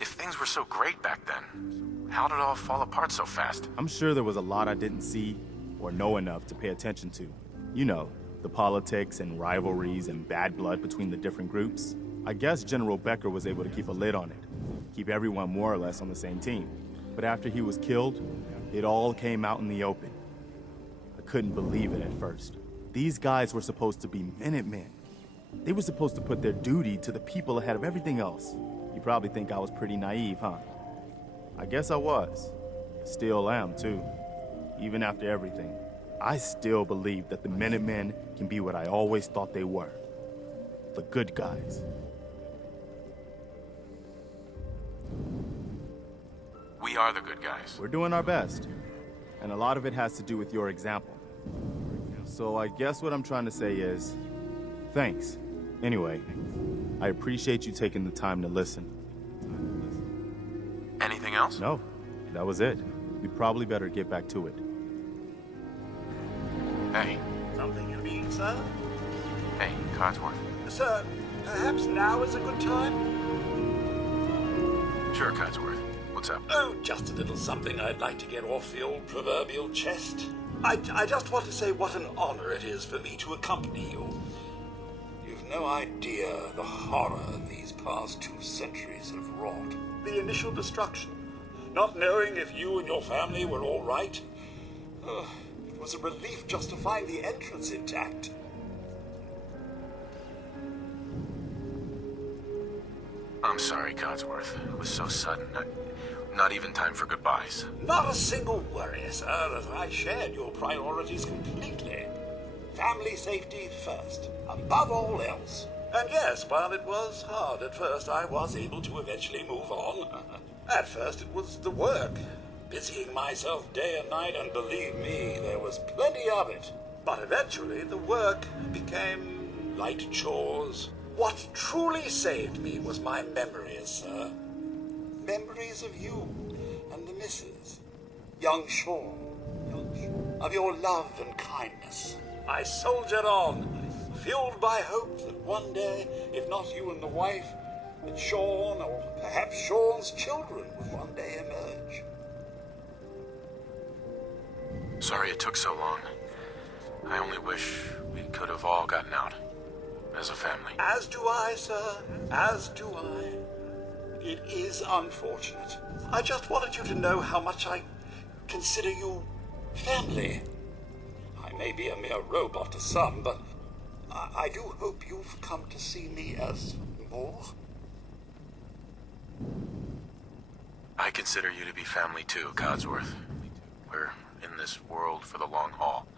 If things were so great back then, how did it all fall apart so fast? I'm sure there was a lot I didn't see or know enough to pay attention to. You know, the politics and rivalries and bad blood between the different groups. I guess General Becker was able to keep a lid on it, keep everyone more or less on the same team. But after he was killed, it all came out in the open. I couldn't believe it at first. These guys were supposed to be Minutemen. They were supposed to put their duty to the people ahead of everything else. You probably think I was pretty naive, huh? I guess I was. Still am, too. Even after everything, I still believe that the Minutemen can be what I always thought they were. The good guys. We are the good guys. We're doing our best. And a lot of it has to do with your example. So I guess what I'm trying to say is, thanks. Anyway, I appreciate you taking the time to listen. Anything else? No, that was it. We probably better get back to it. Hey. Something you mean, sir? Hey, Codsworth. Sir, perhaps now is a good time? Sure, Codsworth. What's up? Oh, just a little something I'd like to get off the old proverbial chest. I just want to say what an honor it is for me to accompany you. You've no idea the horror these past 2 centuries have wrought. The initial destruction. Not knowing if you and your family were all right. It was a relief just to find the entrance intact. I'm sorry, Codsworth. It was so sudden. Not even time for goodbyes. Not a single worry, sir, as I shared your priorities completely. Family safety first, above all else. And yes, while it was hard at first, I was able to eventually move on. At first it was the work, busying myself day and night, and believe me, there was plenty of it. But eventually the work became light chores. What truly saved me was my memories, sir. Memories of you and the missus, young Sean, of your love and kindness. I soldiered on, fueled by hope that one day, if not you and the wife, that Sean, or perhaps Sean's children, would one day emerge. Sorry it took so long. I only wish we could have all gotten out. As a family. As do I, sir. As do I. It is unfortunate. I just wanted you to know how much I consider you family. I may be a mere robot to some, but I do hope you've come to see me as more. I consider you to be family too, Codsworth. We're in this world for the long haul.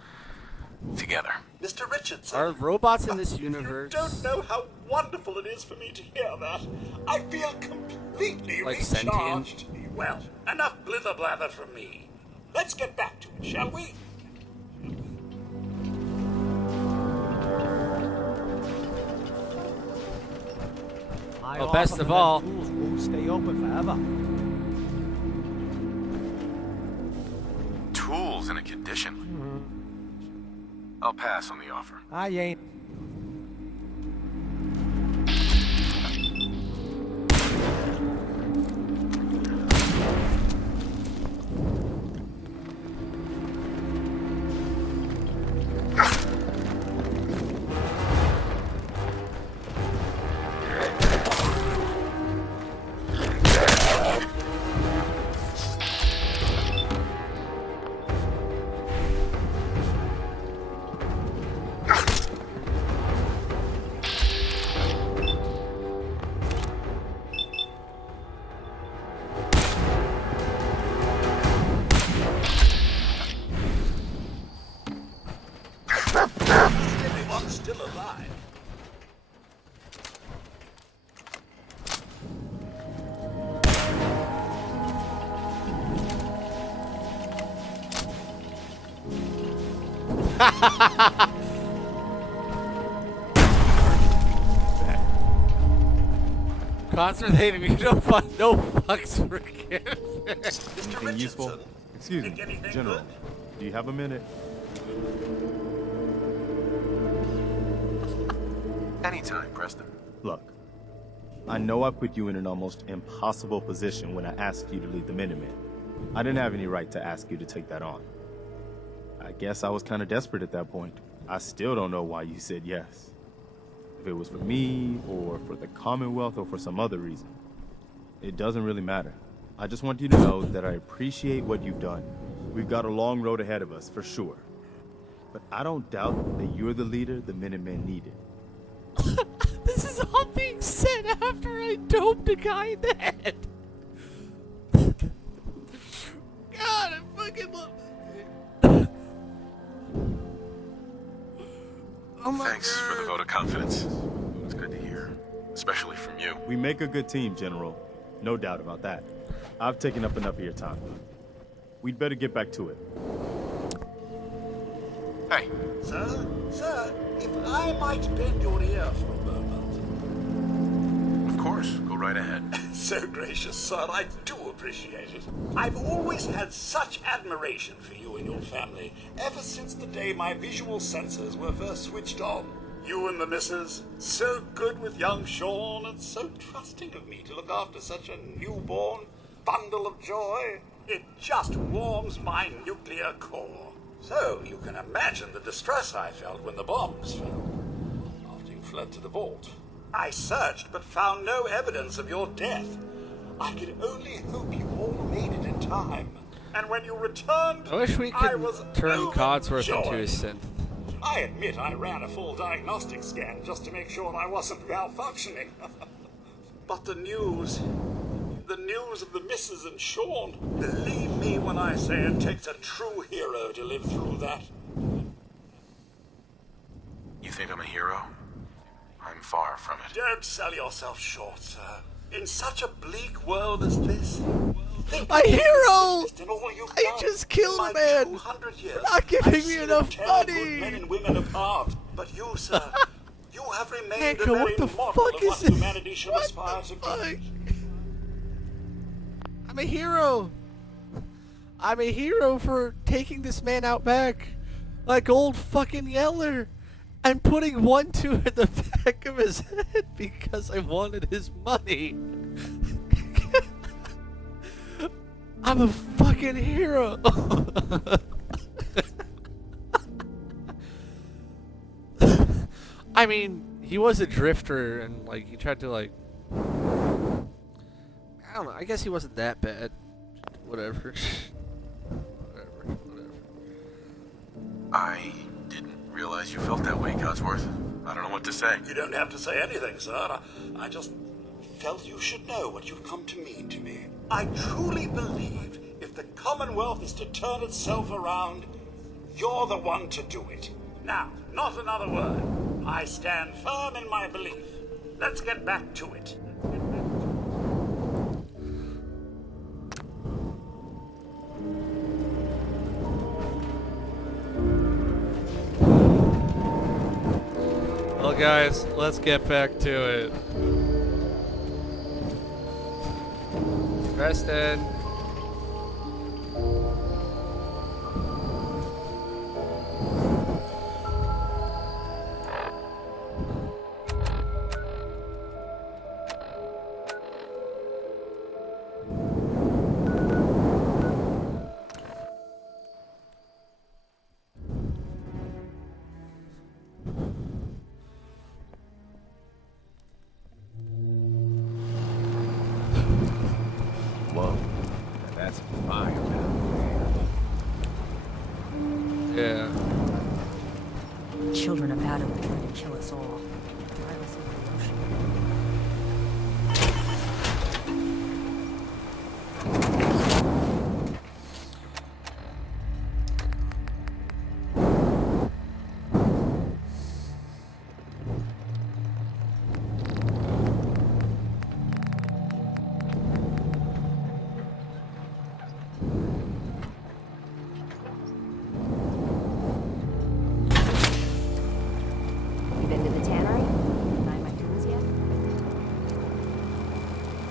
Together. Mr. Richardson. Are robots in this universe? You don't know how wonderful it is for me to hear that. I feel completely like recharged. Sentient? Well, enough blither blather from me. Let's get back to it, shall we? Well, best of all, schools won't stay open forever. Tools in a condition. I'll pass on the offer. I ain't. Concentrating, you don't fuck, no fucks for kids. Anything useful? Excuse me, General. Do you have a minute? Anytime, Preston. Look, I know I put you in an almost impossible position when I asked you to lead the Minutemen. I didn't have any right to ask you to take that on. I guess I was kind of desperate at that point. I still don't know why you said yes. If it was for me, or for the Commonwealth, or for some other reason. It doesn't really matter. I just want you to know that I appreciate what you've done. We've got a long road ahead of us, for sure. But I don't doubt that you're the leader the Minutemen needed. This is all being said after I doped a guy in the head. God, I fucking love it. Oh my Thanks for the vote of confidence. It was good to hear, especially from you. We make a good team, General. No doubt about that. I've taken up enough of your time. We'd better get back to it. Hey. Sir, if I might bend your ear for a moment. Of course, go right ahead. So gracious, sir, I do appreciate it. I've always had such admiration for you and your family, ever since the day my visual senses were first switched on. You and the missus, so good with young Sean, and so trusting of me to look after such a newborn bundle of joy. It just warms my nuclear core. So you can imagine the distress I felt when the bombs fell, after you fled to the vault. I searched, but found no evidence of your death. I could only hope you all made it in time. And when you returned, I wish we could turn Codsworth into a synth. I admit I ran a full diagnostic scan just to make sure I wasn't malfunctioning. But the news of the missus and Sean, believe me when I say it takes a true hero to live through that. You think I'm a hero? I'm far from it. Don't sell yourself short, sir. In such a bleak world as this, my hero! I just killed a man for not giving me enough money! Men and women apart. But you, sir, you have remained Echo, the very what the model fuck of is what this? humanity should aspire to be. I'm a hero! I'm a hero for taking this man out back like old fucking Yeller and putting 1-2 in the back of his head because I wanted his money. I'm a fucking hero. I mean, he was a drifter and like he tried to like I don't know, I guess he wasn't that bad. Whatever. Whatever. I didn't realize you felt that way, Codsworth. I don't know what to say. You don't have to say anything, sir. I just felt you should know what you've come to mean to me. I truly believe if the Commonwealth is to turn itself around, you're the one to do it. Now, not another word. I stand firm in my belief. Let's get back to it. Well, guys, let's get back to it. Preston. Whoa. Now that's fire, man. Yeah. Children of Adam are trying to kill us all. Drive us into the ocean.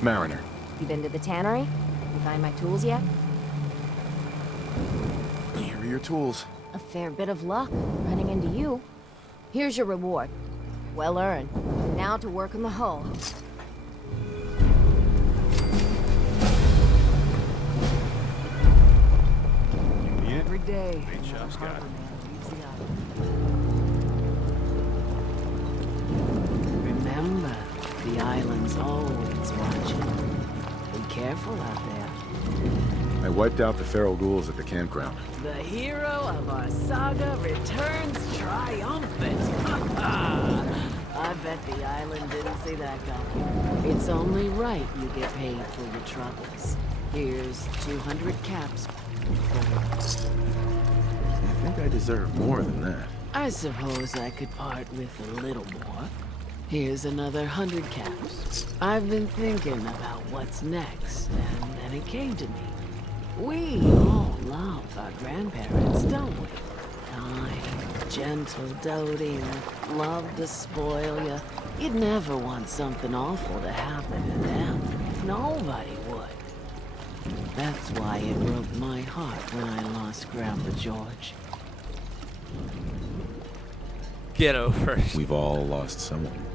Mariner. You been to the tannery? You find my tools yet? Here are your tools. A fair bit of luck running into you. Here's your reward. Well earned. Now to work on the hull. Every day, Great job, another Scott. harbor man leaves the island. Remember, the island's always watching. Be careful out there. I wiped out the feral ghouls at the campground. The hero of our saga returns triumphant. I bet the island didn't see that coming. It's only right you get paid for your troubles. Here's 200 caps. I think I deserve more than that. I suppose I could part with a little more. Here's another 100 caps. I've been thinking about what's next, and then it came to me. We all love our grandparents, don't we? Kind, gentle, doting, love to spoil you. You'd never want something awful to happen to them. Nobody would. That's why it broke my heart when I lost Grandpa George. Get over it. We've all lost someone.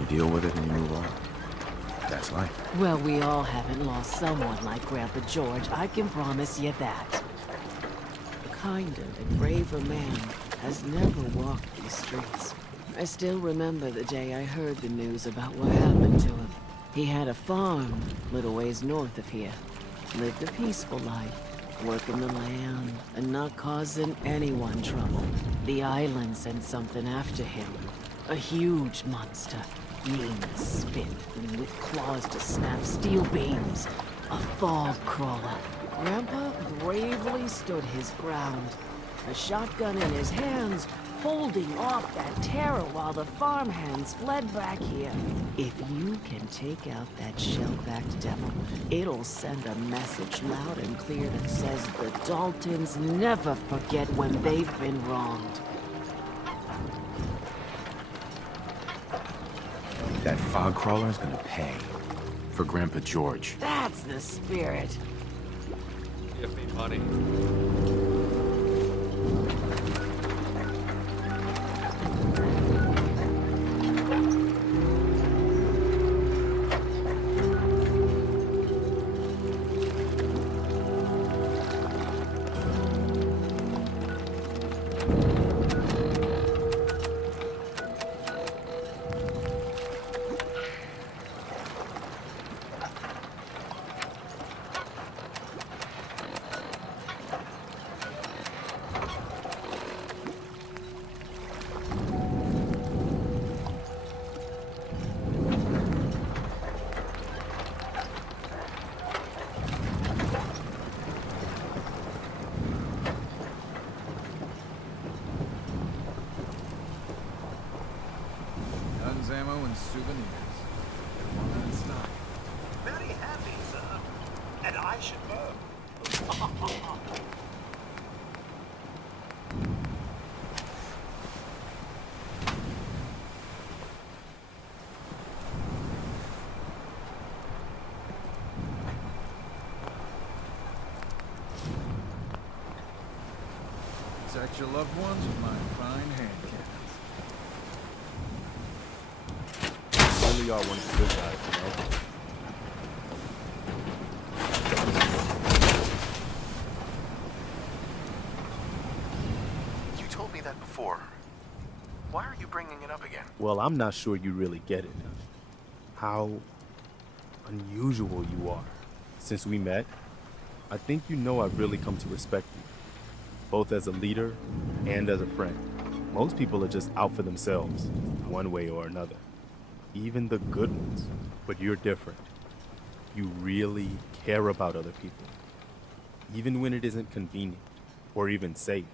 You deal with it and you move on. That's life. Well, we all haven't lost someone like Grandpa George, I can promise you that. A kinder and braver man has never walked these streets. I still remember the day I heard the news about what happened to him. He had a farm little ways north of here. Lived a peaceful life, working the land and not causing anyone trouble. The island sent something after him. A huge monster. Mean to spit, and with claws to snap steel beams. A fog crawler. Grandpa bravely stood his ground. A shotgun in his hands, holding off that terror while the farmhands fled back here. If you can take out that shell-backed devil, it'll send a message loud and clear that says the Daltons never forget when they've been wronged. That fog crawler is gonna pay for Grandpa George. That's the spirit. Give me money. Guns, ammo, and souvenirs. One in stock. Very happy, sir. And I should know. Protect your loved ones with my fine hand cannons. You really are one of the good guys, you know? You told me that before. Why are you bringing it up again? Well, I'm not sure you really get it. How unusual you are. Since we met, I think you know I've really come to respect you, both as a leader and as a friend. Most people are just out for themselves, one way or another. Even the good ones. But you're different. You really care about other people. Even when it isn't convenient or even safe.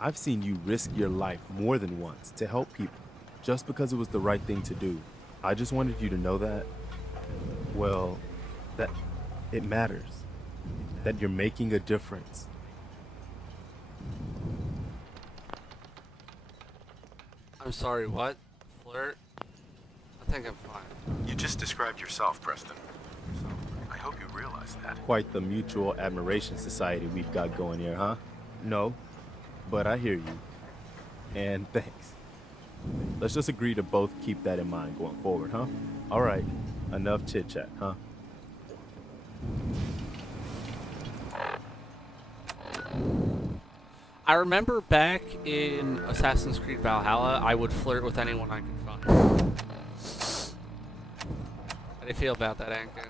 I've seen you risk your life more than once to help people, just because it was the right thing to do. I just wanted you to know that, well, that it matters. That you're making a difference. I'm sorry, what? Flirt? I think I'm fine. You just described yourself, Preston. hope you realize that. Quite the mutual admiration society we've got going here, huh? No, but I hear you. And thanks. Let's just agree to both keep that in mind going forward, huh? All right, enough chit-chat, huh? I remember back in Assassin's Creed Valhalla, I would flirt with anyone I could find. How do you feel about that, Anku?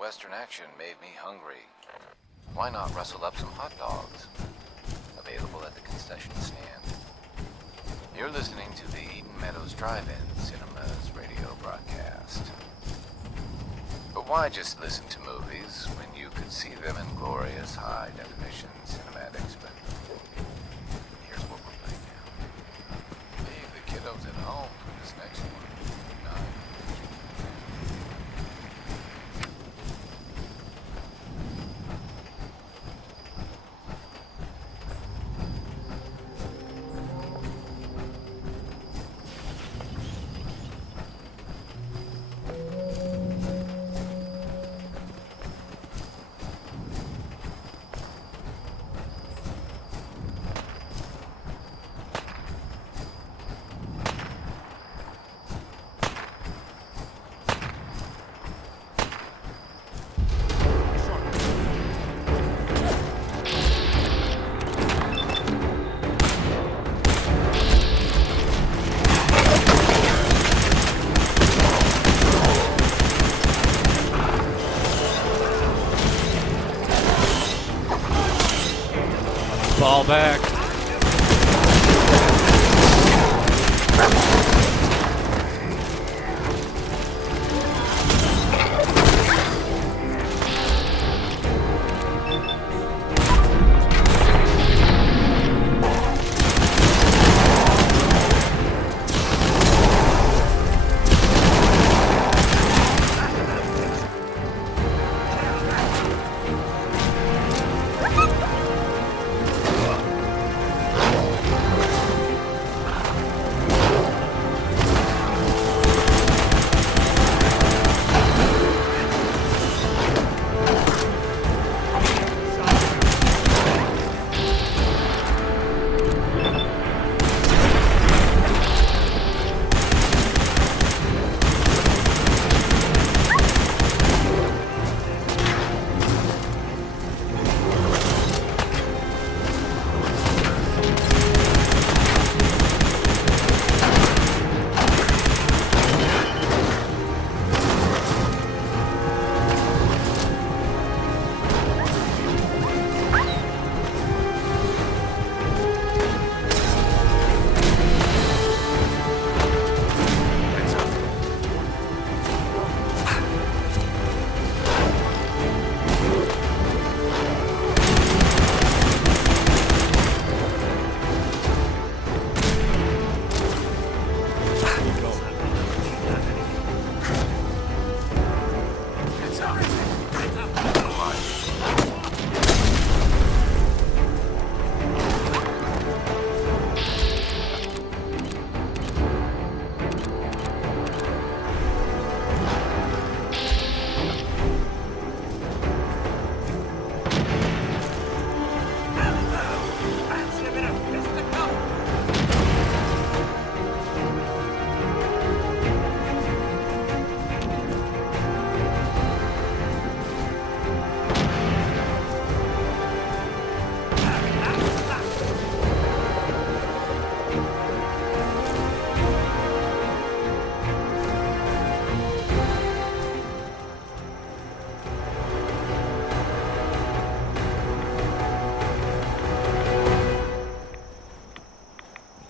Western action made me hungry. Why not rustle up some hot dogs? Available at the concession stand. You're listening to the Eden Meadows Drive-In Cinema's radio broadcast. But why just listen to movies when you could see them in glorious high-definition cinematic splendor? Here's what we're playing now. Leave the kiddos at home for this next one. fall back.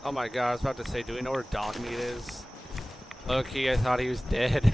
Oh my god, I was about to say, do we know where Dogmeat is? Low-key, I thought he was dead.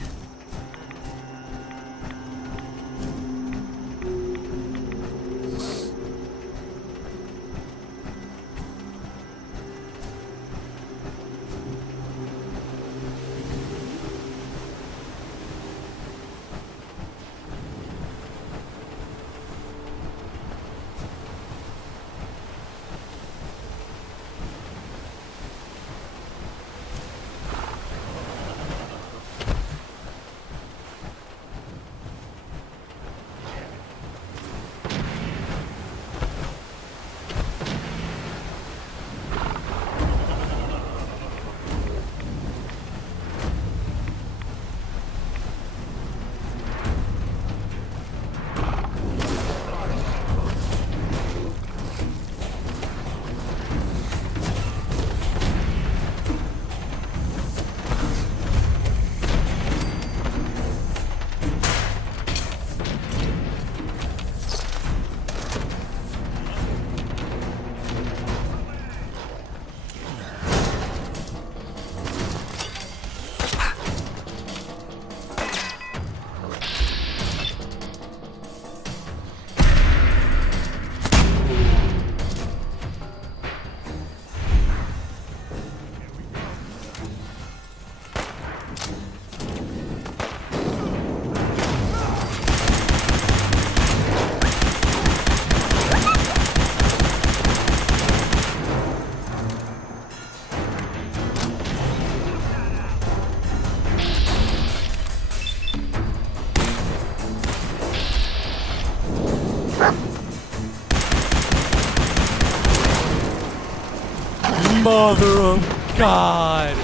Mother of God!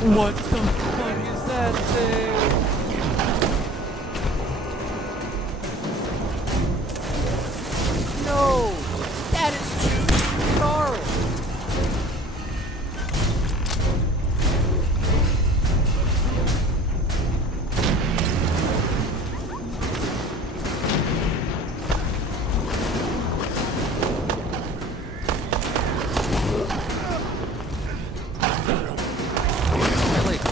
What the fuck is that thing? No! That is too Charles!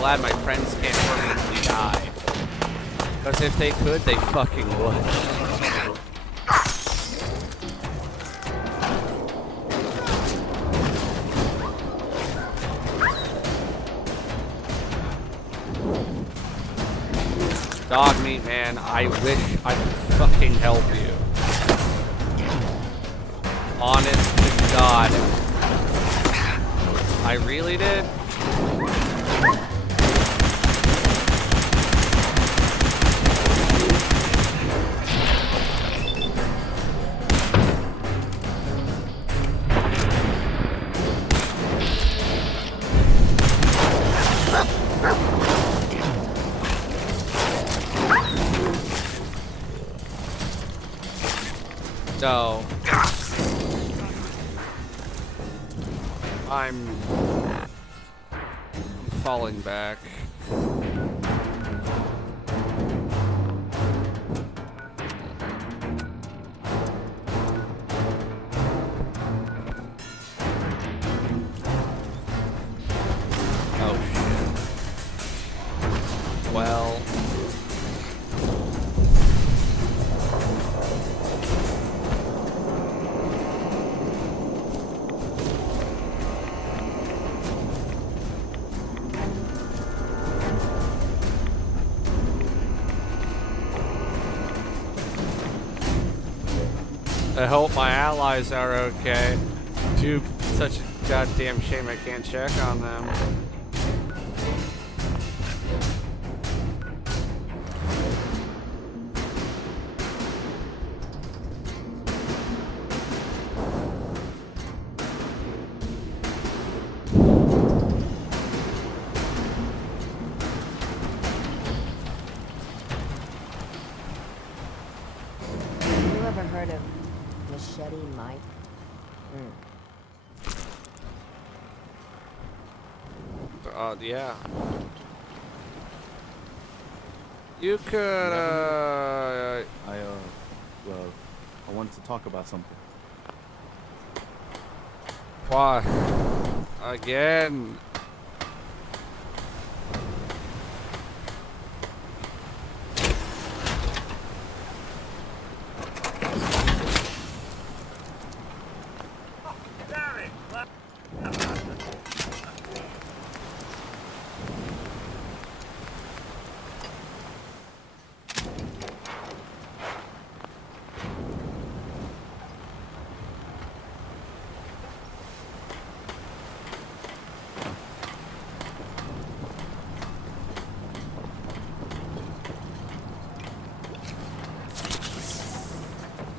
glad my friends can't permanently die. Because if they could, they fucking would. Dog meat, man, I wish I could fucking help you. Honest to God. I really did? No. I'm falling back. Oh shit. Well. I hope my allies are okay. Too such a goddamn shame I can't check on them. You ever heard of Machete Mike? Yeah. You could, well, I wanted to talk about something. Why? Again?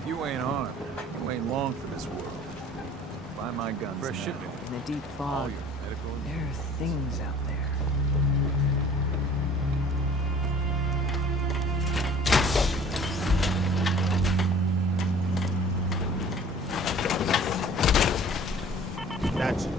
You ain't armed. You ain't long for this world. Buy my guns Fresh now. shipment. In the deep All fog, your medical there are things out there. Gotcha.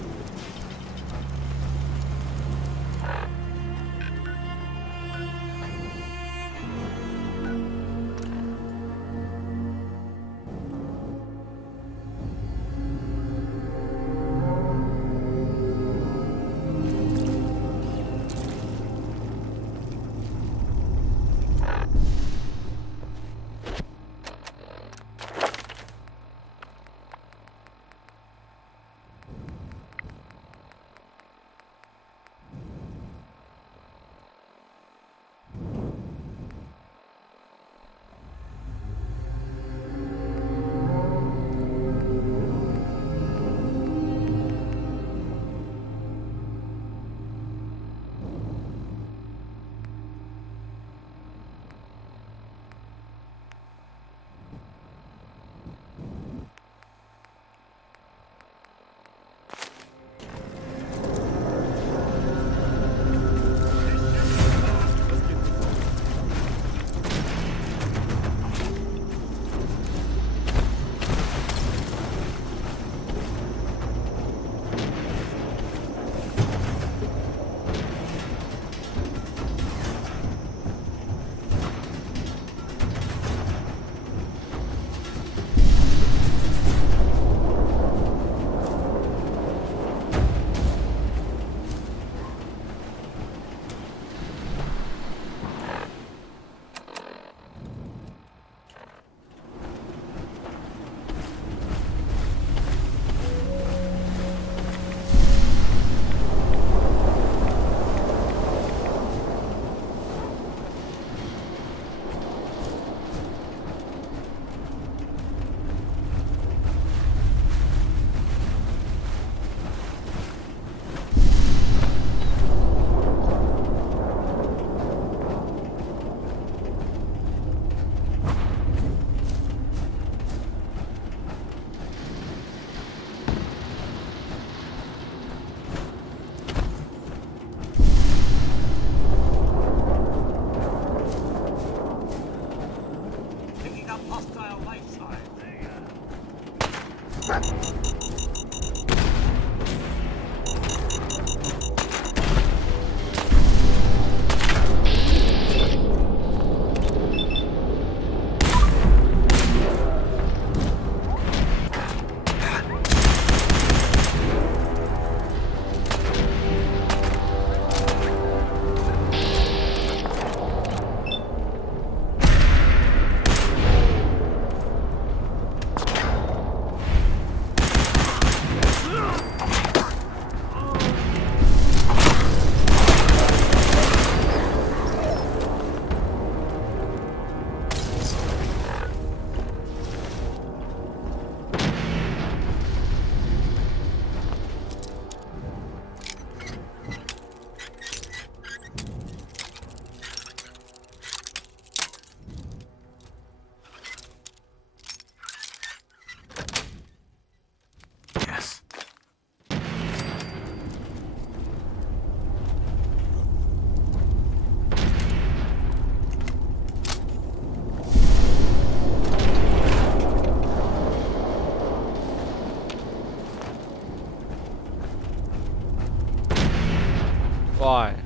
Why?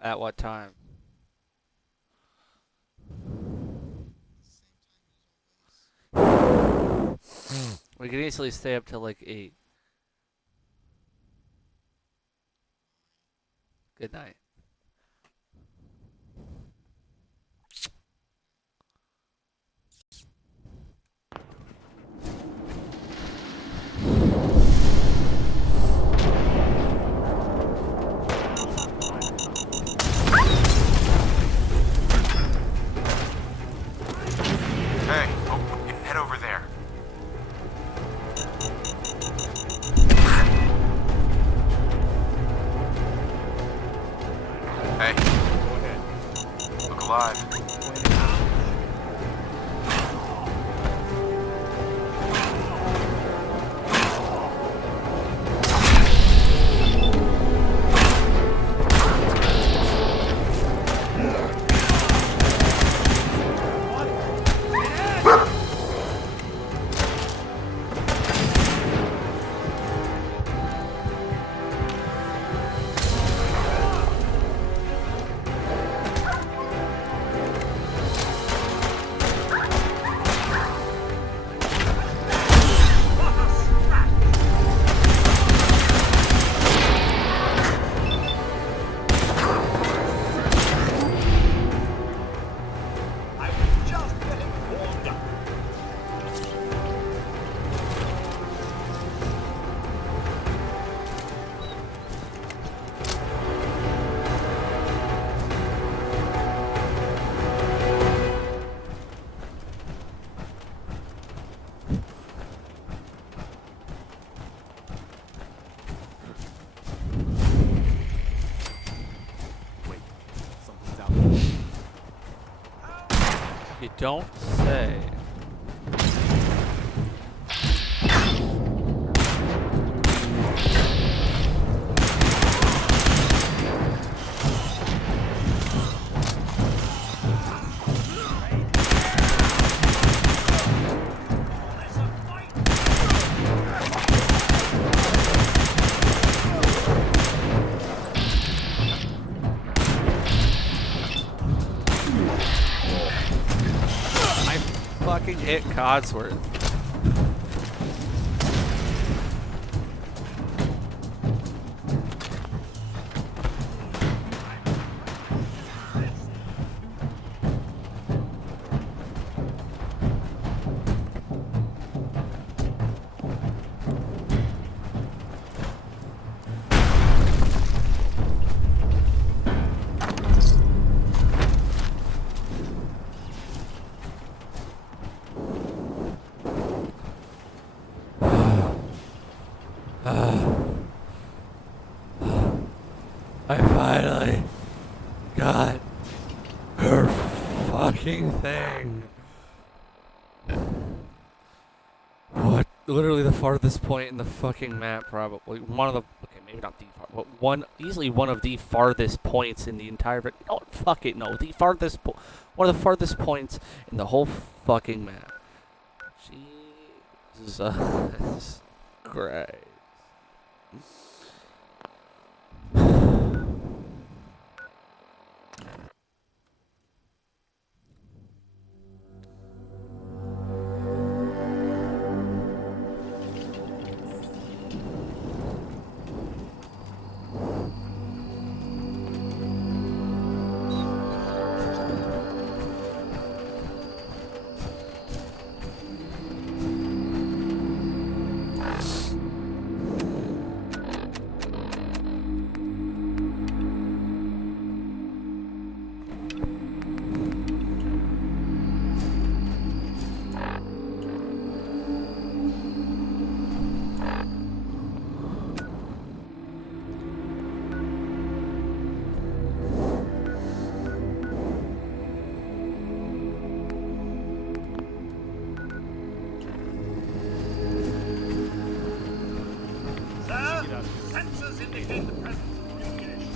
At what time? We can easily stay up till like 8. Good night. Hey, head over there. Hey, look alive. You don't say. Fucking hit Codsworth. I finally got her fucking thing. What literally the farthest point in the fucking map, probably. One of the... Okay, maybe not the far... But easily one of the farthest points in the entire... Oh, fuck it, no. The farthest... One of the farthest points in the whole fucking map. Jesus Christ. Sensors indicate the presence of communication.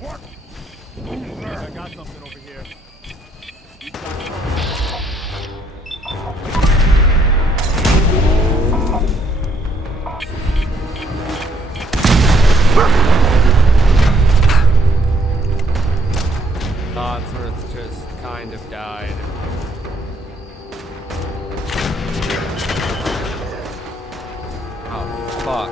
What? I got something over here. Codsworth just kind of died. Oh, fuck.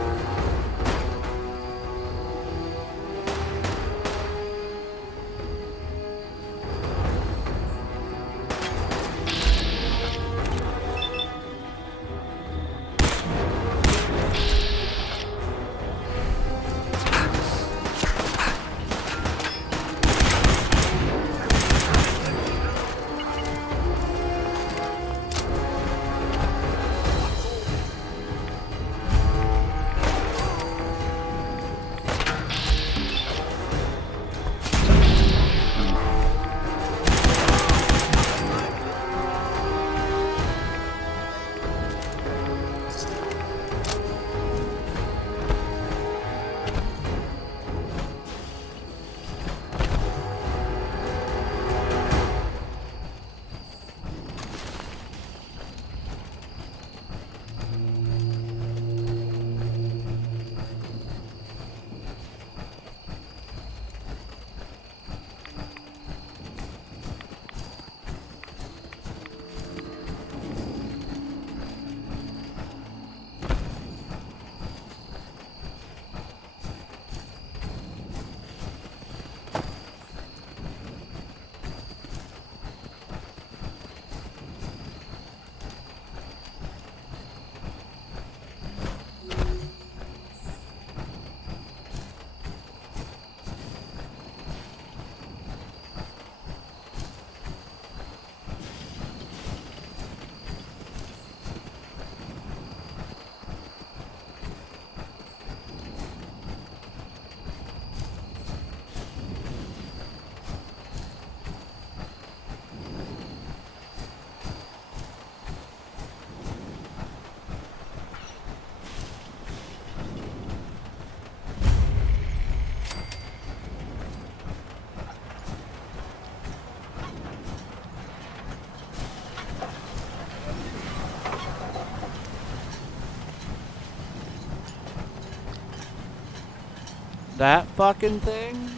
That fucking thing?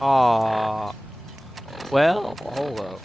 Aw. Well, hold up.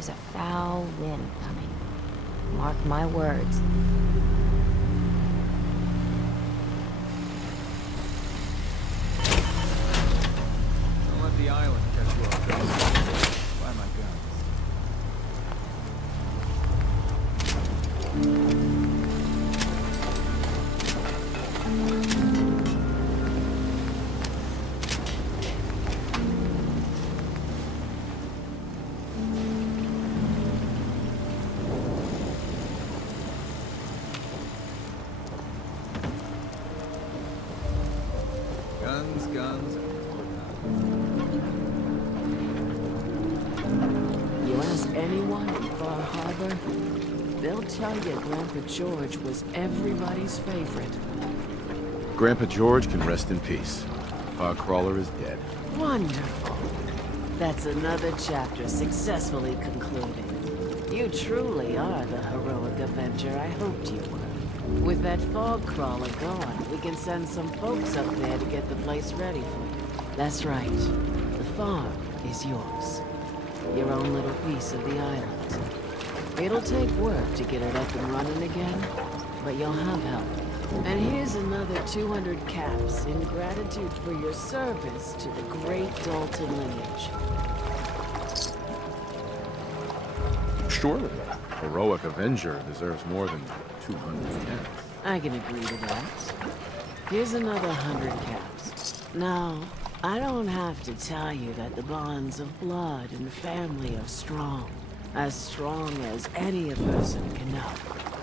There's a foul wind coming. Mark my words. Don't let the island catch you off guard. Buy my guns. Guns. You ask anyone in Far Harbor, they'll tell you Grandpa George was everybody's favorite. Grandpa George can rest in peace. Fogcrawler is dead. Wonderful. That's another chapter successfully concluded. You truly are the heroic Avenger I hoped you were. With that fog crawler gone, we can send some folks up there to get the place ready for you. That's right. The farm is yours. Your own little piece of the island. It'll take work to get it up and running again, but you'll have help. And here's another 200 caps in gratitude for your service to the great Dalton lineage. Surely, heroic Avenger deserves more than 200 caps. I can agree to that. Here's another 100 caps. Now, I don't have to tell you that the bonds of blood and family are strong. As strong as any a person can know.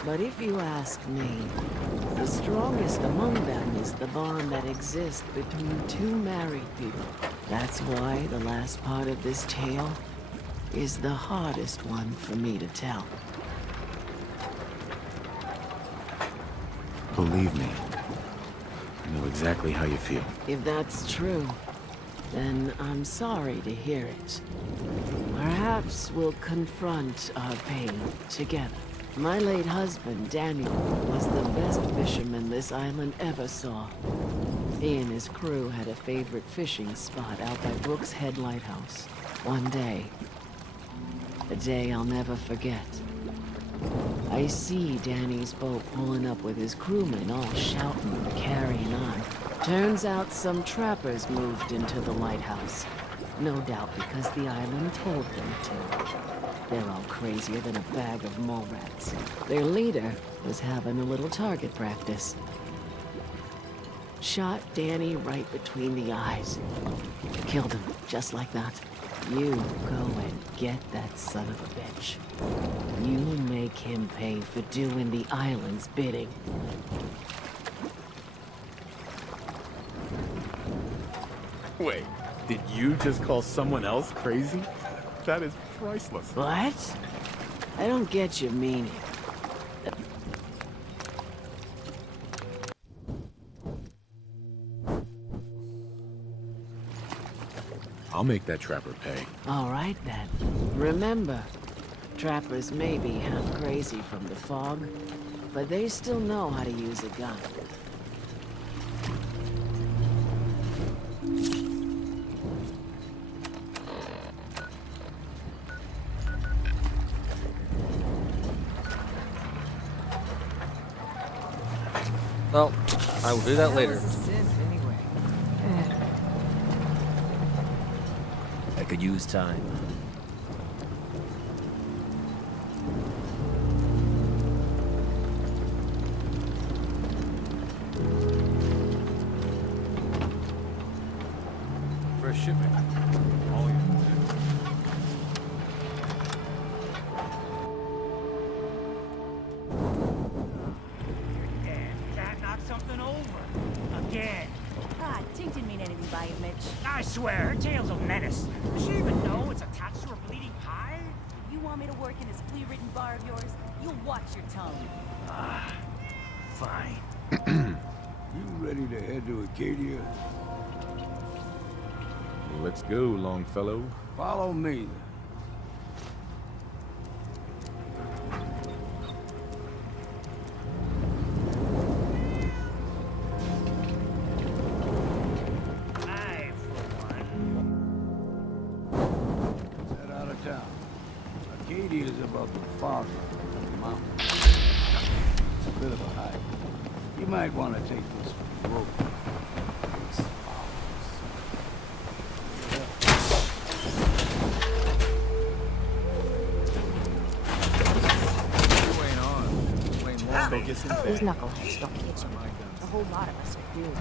But if you ask me, the strongest among them is the bond that exists between two married people. That's why the last part of this tale is the hardest one for me to tell. Believe me, I know exactly how you feel. If that's true, then I'm sorry to hear it. Perhaps we'll confront our pain together. My late husband, Daniel, was the best fisherman this island ever saw. He and his crew had a favorite fishing spot out by Brooks Head Lighthouse. One day, a day I'll never forget. I see Danny's boat pulling up with his crewmen all shouting and carrying on. Turns out some trappers moved into the lighthouse. No doubt because the island told them to. They're all crazier than a bag of mole rats. Their leader was having a little target practice. Shot Danny right between the eyes. Killed him, just like that. You go and get that son of a bitch. You make him pay for doing the island's bidding. Wait, did you just call someone else crazy? That is priceless. What? I don't get your meaning. I'll make that trapper pay. All right, then. Remember, trappers may be half crazy from the fog, but they still know how to use a gun. Well, I will do that later. I could use time. For a shipment. All you can do. That knocked something over. Again. Ah, Tink didn't mean anything by it, Mitch. I swear, her tail's a menace. Does she even know it's attached to her bleeding hide? If you want me to work in this flea-ridden bar of yours, you'll watch your tongue. Ah, fine. You ready to head to Acadia? Let's go, Longfellow. Follow me. I, for one. Head out of town. fog on the mountain. It's a bit of a hike. You might want to take this for the road. It's Go get some These fat. knuckleheads don't get you. A whole lot of us are doomed.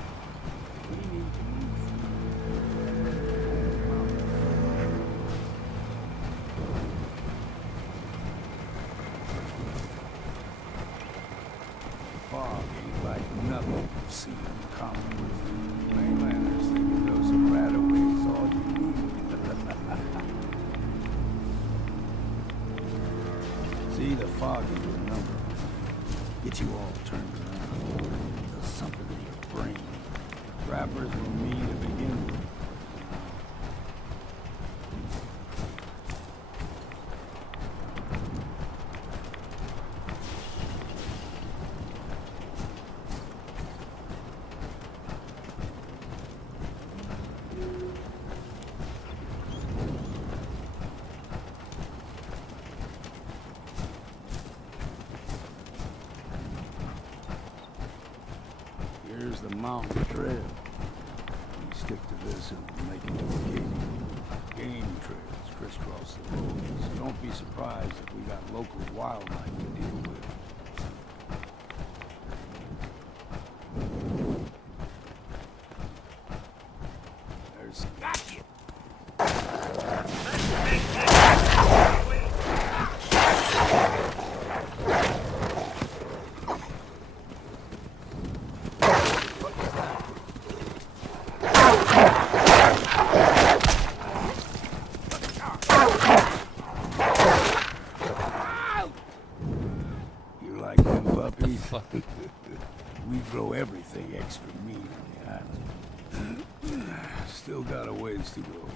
fog ain't like nothing you've seen in common. Mainlanders thinking those are rataways all you need. See, the fog is your number. Get you all turned around. Does something in your brain. Rappers were mean to begin with. Here's the mountain trail. We stick to this and we'll make it to Acadia. Game trails crisscross the roads. Don't be surprised if we got local wildlife to deal with. There's... Got you! You like them puppies? We grow everything extra meat on the island. Still got a ways to go.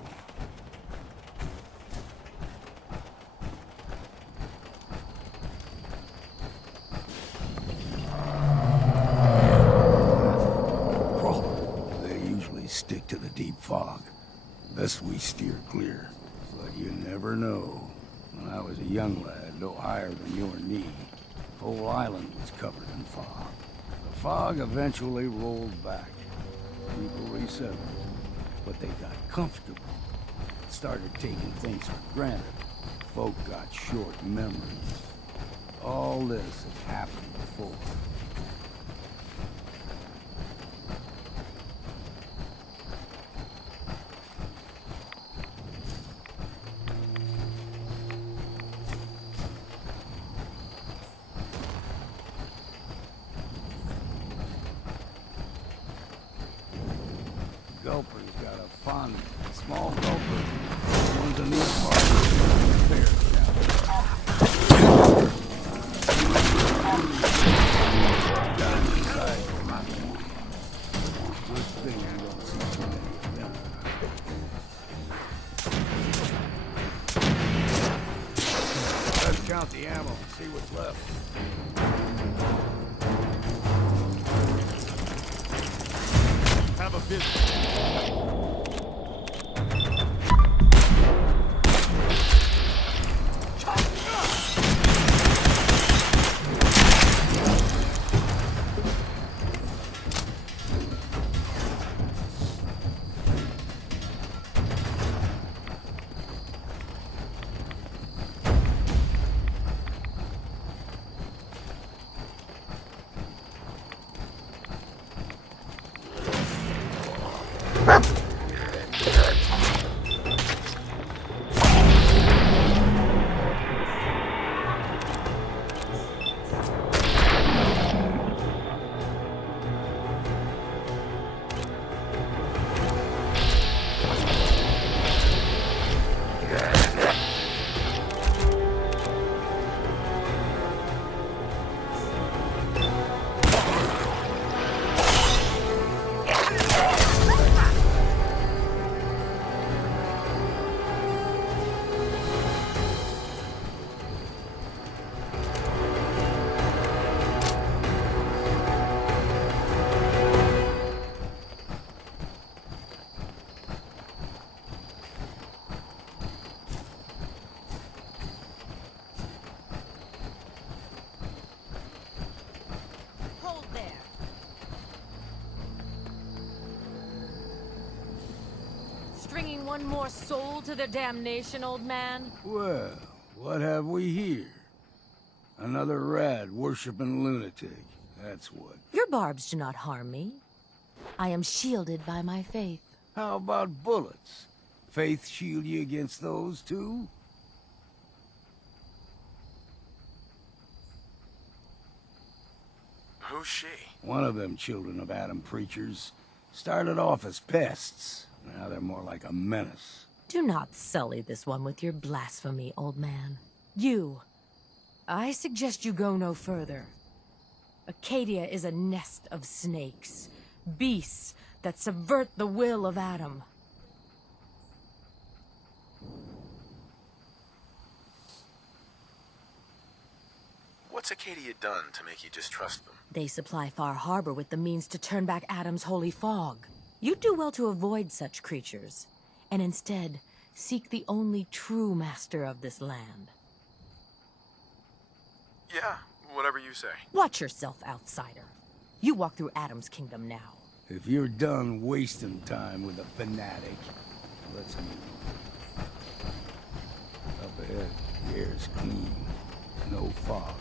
Crawler, they usually stick to the deep fog. Best we steer clear. But you never know. When I was a young lad, no higher than your knee, the whole island was covered in fog. The fog eventually rolled back. People resettled, but they got comfortable. Started taking things for granted. Folk got short memories. All this had happened before. Gulper's got a fond, small gulper. One's a neat part. Fair down inside. Good thing you don't see too many of them. Let's count the ammo and see what's left. Have a visit. Huh? one more soul to their damnation, old man? Well, what have we here? Another rad worshipping lunatic. That's what. Your barbs do not harm me. I am shielded by my faith. How about bullets? Faith shield you against those too? Who's she? One of them children of Adam preachers. Started off as pests. Now they're more like a menace. Do not sully this one with your blasphemy, old man. You. I suggest you go no further. Acadia is a nest of snakes. Beasts that subvert the will of Adam. What's Acadia done to make you distrust them? They supply Far Harbor with the means to turn back Adam's holy fog. You'd do well to avoid such creatures, and instead seek the only true master of this land. Yeah, whatever you say. Watch yourself, outsider. You walk through Adam's kingdom now. If you're done wasting time with a fanatic, let's move. Up ahead, the air's clean. No fog.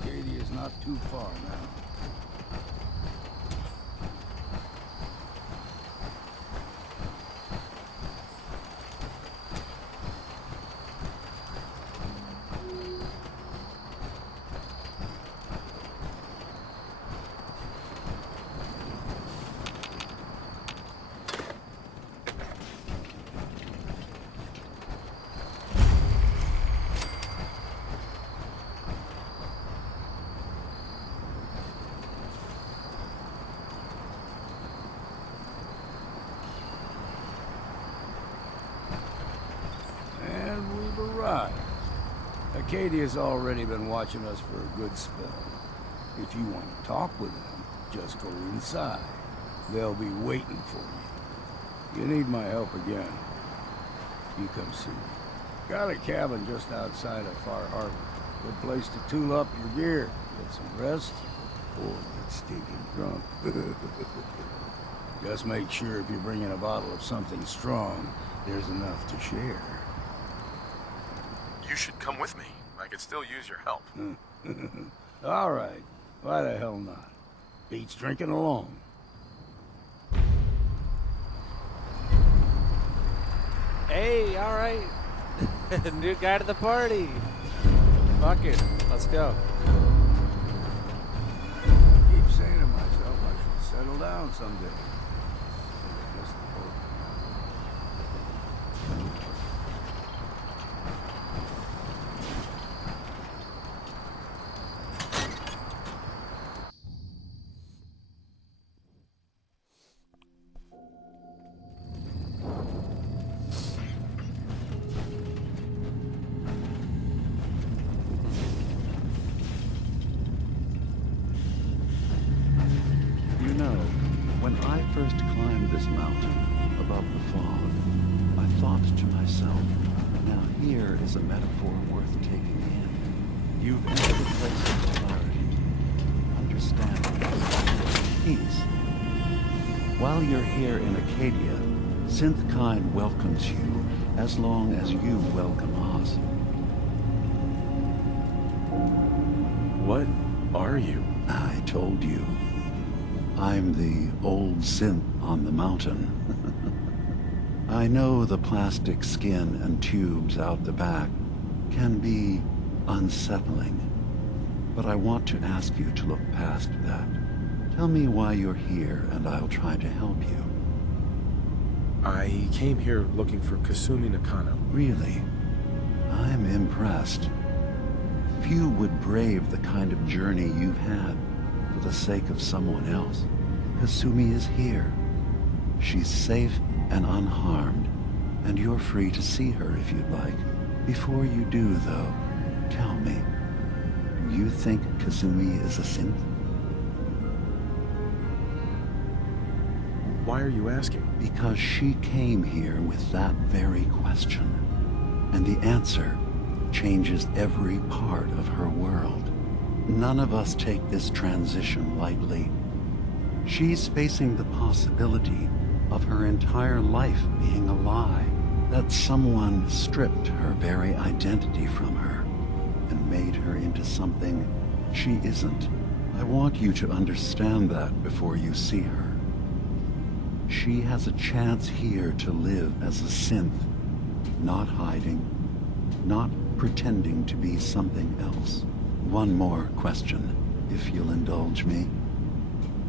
Acadia's not too far now. Acadia's already been watching us for a good spell. If you want to talk with them, just go inside. They'll be waiting for you. You need my help again, you come see me. Got a cabin just outside of Far Harbor. Good place to tool up your gear, get some rest, or get stinking drunk. Just make sure if you're bringing a bottle of something strong, there's enough to share. You should come with me. I could still use your help. All right. Why the hell not? Beats drinking alone. Hey, all right. New guy to the party. Fuck it. Let's go. Keep saying to myself I should settle down someday. First climbed this mountain above the fog, I thought to myself, now here is a metaphor worth taking in. You've entered a place of clarity, understanding, peace. While you're here in Acadia, Synthkind welcomes you as long as you welcome us. What are you? I told you. I'm the old synth on the mountain. I know the plastic skin and tubes out the back can be unsettling, but I want to ask you to look past that. Tell me why you're here, and I'll try to help you. I came here looking for Kasumi Nakano. Really? I'm impressed. Few would brave the kind of journey you've had for the sake of someone else. Kasumi is here. She's safe and unharmed, and you're free to see her if you'd like. Before you do, though, tell me, do you think Kasumi is a synth? Why are you asking? Because she came here with that very question, and the answer changes every part of her world. None of us take this transition lightly. She's facing the possibility of her entire life being a lie. That someone stripped her very identity from her and made her into something she isn't. I want you to understand that before you see her. She has a chance here to live as a synth, not hiding, not pretending to be something else. One more question, if you'll indulge me.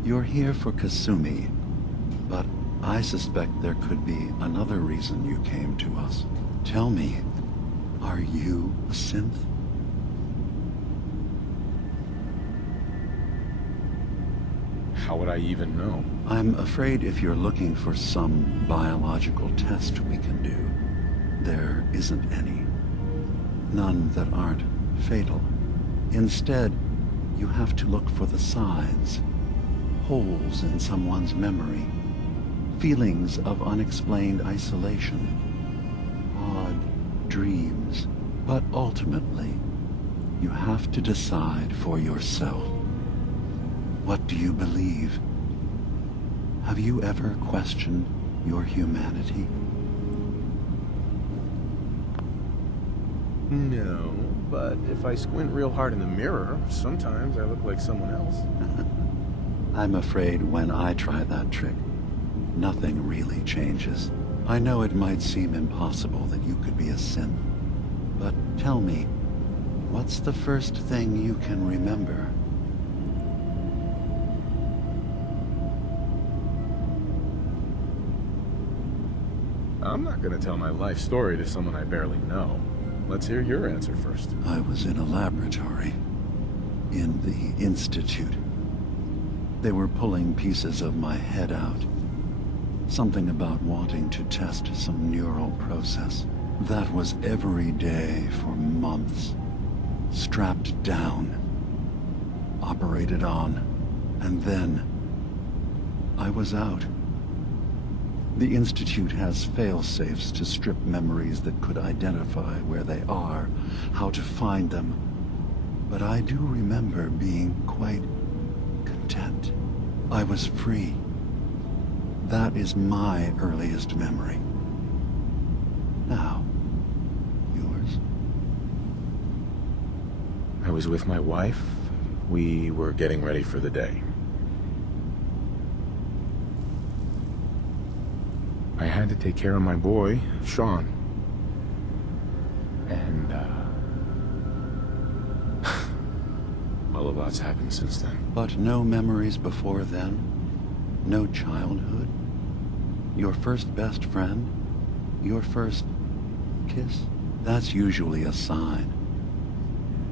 You're here for Kasumi, but I suspect there could be another reason you came to us. Tell me, are you a synth? How would I even know? I'm afraid if you're looking for some biological test we can do, there isn't any. None that aren't fatal. Instead, you have to look for the signs, holes in someone's memory, feelings of unexplained isolation, odd dreams. But ultimately, you have to decide for yourself. What do you believe? Have you ever questioned your humanity? No, but if I squint real hard in the mirror, sometimes I look like someone else. I'm afraid when I try that trick, nothing really changes. I know it might seem impossible that you could be a synth, but tell me, what's the first thing you can remember? I'm not gonna tell my life story to someone I barely know. Let's hear your answer first. I was in a laboratory, in the Institute. They were pulling pieces of my head out. Something about wanting to test some neural process. That was every day for months. Strapped down, operated on, and then I was out. The Institute has fail-safes to strip memories that could identify where they are, how to find them. But I do remember being quite content. I was free. That is my earliest memory. Now, yours? I was with my wife. We were getting ready for the day. I had to take care of my boy, Sean. And, well, a lot's happened since then. But no memories before then? No childhood? Your first best friend? Your first kiss? That's usually a sign.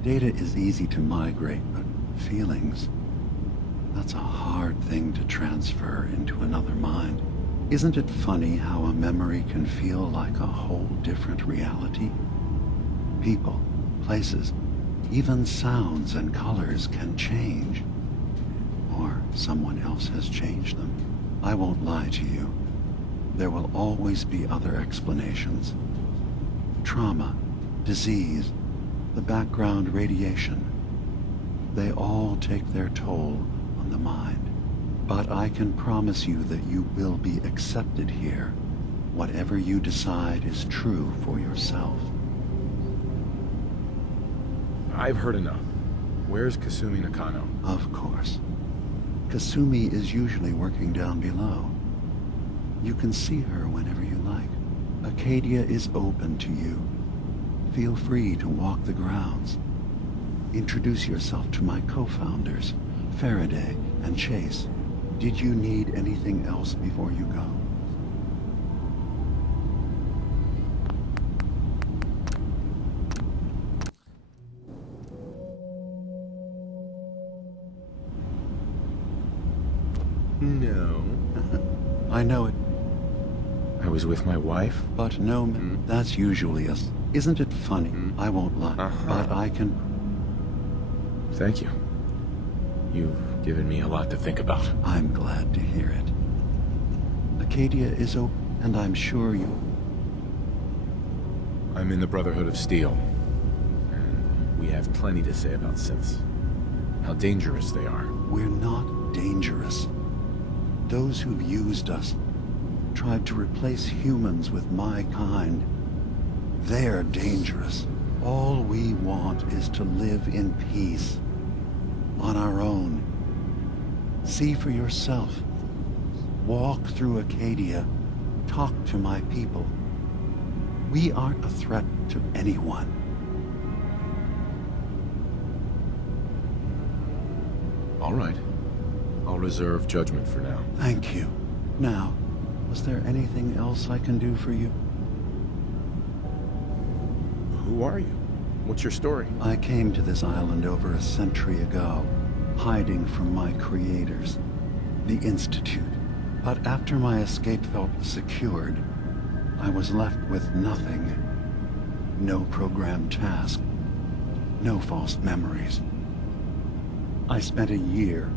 Data is easy to migrate, but feelings, that's a hard thing to transfer into another mind. Isn't it funny how a memory can feel like a whole different reality? People, places, even sounds and colors can change. Or someone else has changed them. I won't lie to you. There will always be other explanations. Trauma, disease, the background radiation. They all take their toll on the mind. But I can promise you that you will be accepted here. Whatever you decide is true for yourself. I've heard enough. Where's Kasumi Nakano? Of course. Kasumi is usually working down below. You can see her whenever you like. Acadia is open to you. Feel free to walk the grounds. Introduce yourself to my co-founders, Faraday and Chase. Did you need anything else before you go? No. I know it. I was with my wife. But no, that's usually us. Isn't it funny? I won't lie, but I can... Thank you. You've given me a lot to think about. I'm glad to hear it. Acadia is open, and I'm sure you... I'm in the Brotherhood of Steel. And we have plenty to say about synths. How dangerous they are. We're not dangerous. Those who've used us, tried to replace humans with my kind. They're dangerous. All we want is to live in peace. On our own. See for yourself. Walk through Acadia. Talk to my people. We aren't a threat to anyone. All right. I'll reserve judgment for now. Thank you. Now, was there anything else I can do for you? Who are you? What's your story? I came to this island over a century ago, hiding from my creators, the Institute. But after my escape felt secured, I was left with nothing. No programmed task. No false memories. I spent a year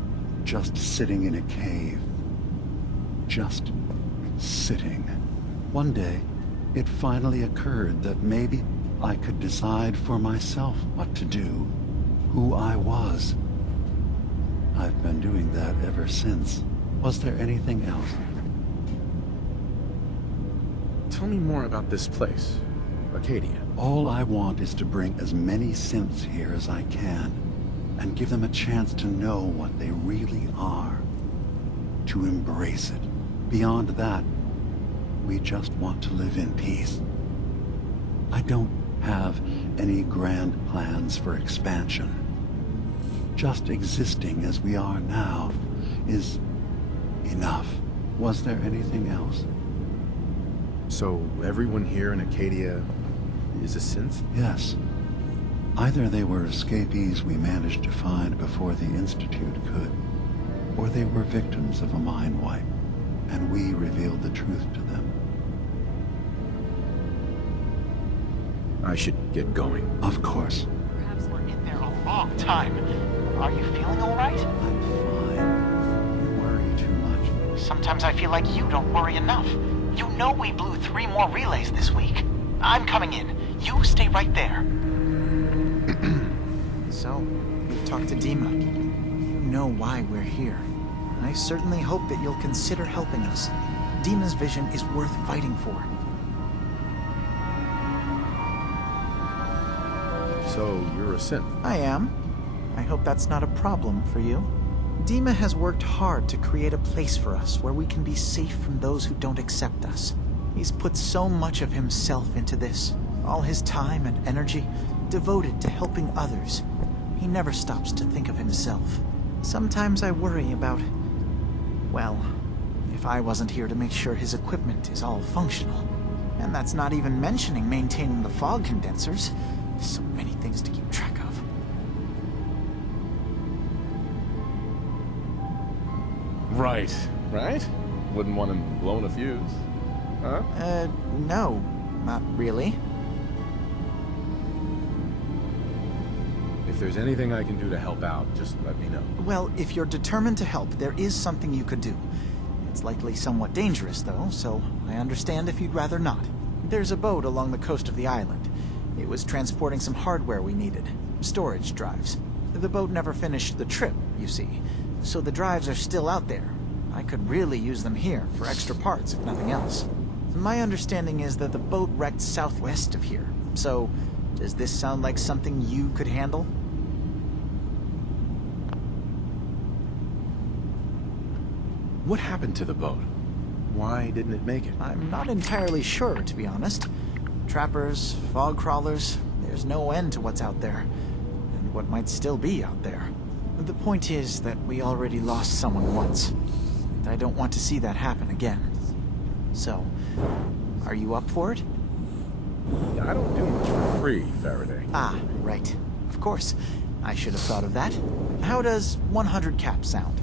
just sitting in a cave. Just sitting. One day, it finally occurred that maybe I could decide for myself what to do, who I was. I've been doing that ever since. Was there anything else? Tell me more about this place, Acadia. All I want is to bring as many synths here as I can, and give them a chance to know what they really are. To embrace it. Beyond that, we just want to live in peace. I don't have any grand plans for expansion. Just existing as we are now is enough. Was there anything else? So everyone here in Acadia is a synth? Yes. Either they were escapees we managed to find before the Institute could, or they were victims of a mind wipe, and we revealed the truth to them. I should get going. Of course. Perhaps we're in there a long time. Are you feeling all right? I'm fine. You worry too much. Sometimes I feel like you don't worry enough. You know we blew 3 more relays this week. I'm coming in. You stay right there. So, you've talked to Dima. You know why we're here. I certainly hope that you'll consider helping us. Dima's vision is worth fighting for. So, you're a synth? I am. I hope that's not a problem for you. Dima has worked hard to create a place for us where we can be safe from those who don't accept us. He's put so much of himself into this, all his time and energy devoted to helping others. He never stops to think of himself. Sometimes I worry about, well, if I wasn't here to make sure his equipment is all functional. And that's not even mentioning maintaining the fog condensers. So many things to keep track of. Right. Wouldn't want him blowing a fuse. Huh? No. Not really. If there's anything I can do to help out, just let me know. Well, if you're determined to help, there is something you could do. It's likely somewhat dangerous, though, so I understand if you'd rather not. There's a boat along the coast of the island. It was transporting some hardware we needed. Storage drives. The boat never finished the trip, you see. So the drives are still out there. I could really use them here for extra parts, if nothing else. My understanding is that the boat wrecked southwest of here. So, does this sound like something you could handle? What happened to the boat? Why didn't it make it? I'm not entirely sure, to be honest. Trappers, fog crawlers, there's no end to what's out there. And what might still be out there. The point is that we already lost someone once. And I don't want to see that happen again. So, are you up for it? I don't do much for free, Faraday. Ah, right. Of course. I should have thought of that. How does 100 caps sound?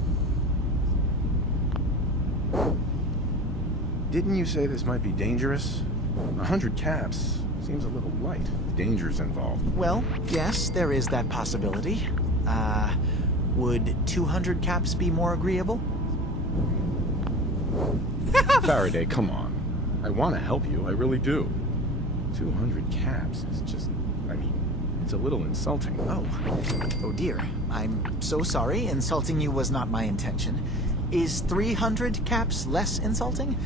Didn't you say this might be dangerous? 100 caps seems a little light. The danger's involved. Well, yes, there is that possibility. Would 200 caps be more agreeable? Faraday, come on. I want to help you, I really do. 200 caps is just, it's a little insulting. Oh dear. I'm so sorry. Insulting you was not my intention. Is 300 caps less insulting?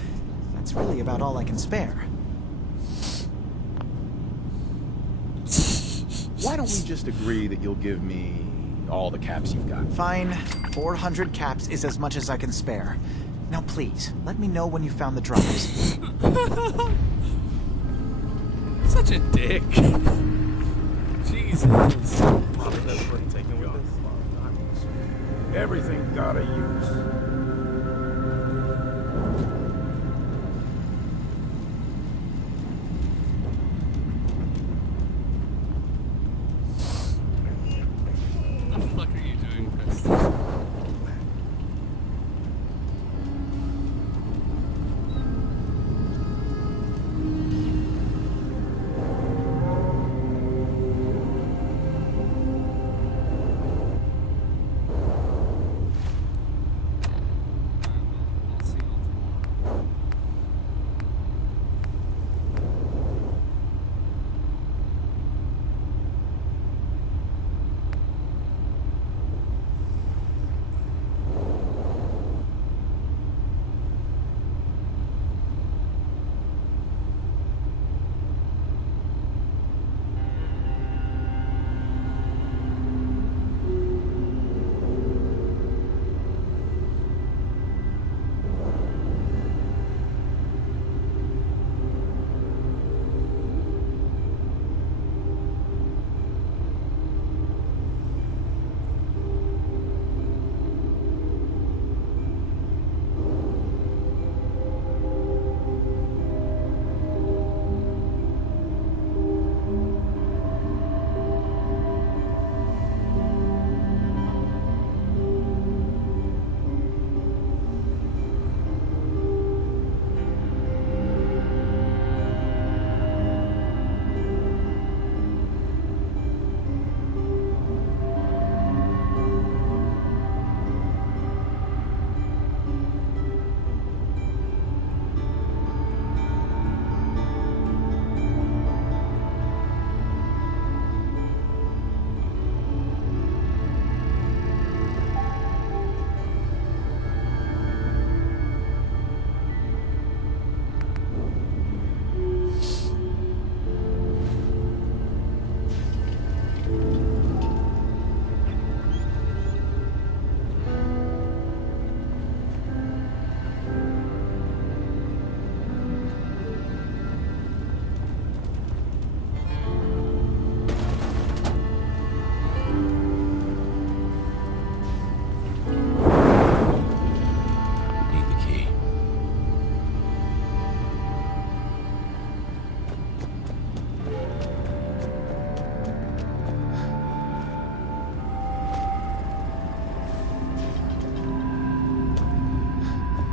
That's really about all I can spare. Why don't we just agree that you'll give me all the caps you've got? Fine. 400 caps is as much as I can spare. Now please, let me know when you found the drops. Such a dick. Jesus. Everything gotta use. What the fuck are you doing, Preston?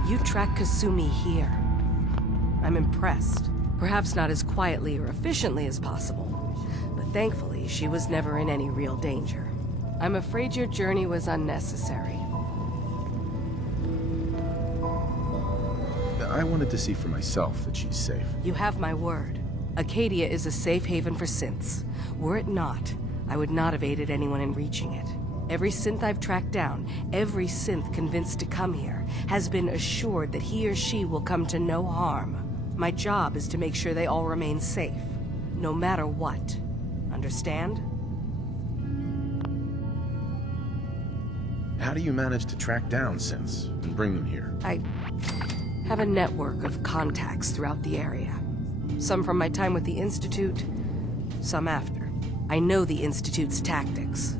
You track Kasumi here. I'm impressed. Perhaps not as quietly or efficiently as possible, but thankfully she was never in any real danger. I'm afraid your journey was unnecessary. I wanted to see for myself that she's safe. You have my word. Acadia is a safe haven for synths. Were it not, I would not have aided anyone in reaching it. Every synth I've tracked down, every synth convinced to come here, has been assured that he or she will come to no harm. My job is to make sure they all remain safe, no matter what. Understand? How do you manage to track down synths and bring them here? I have a network of contacts throughout the area. Some from my time with the Institute, some after. I know the Institute's tactics,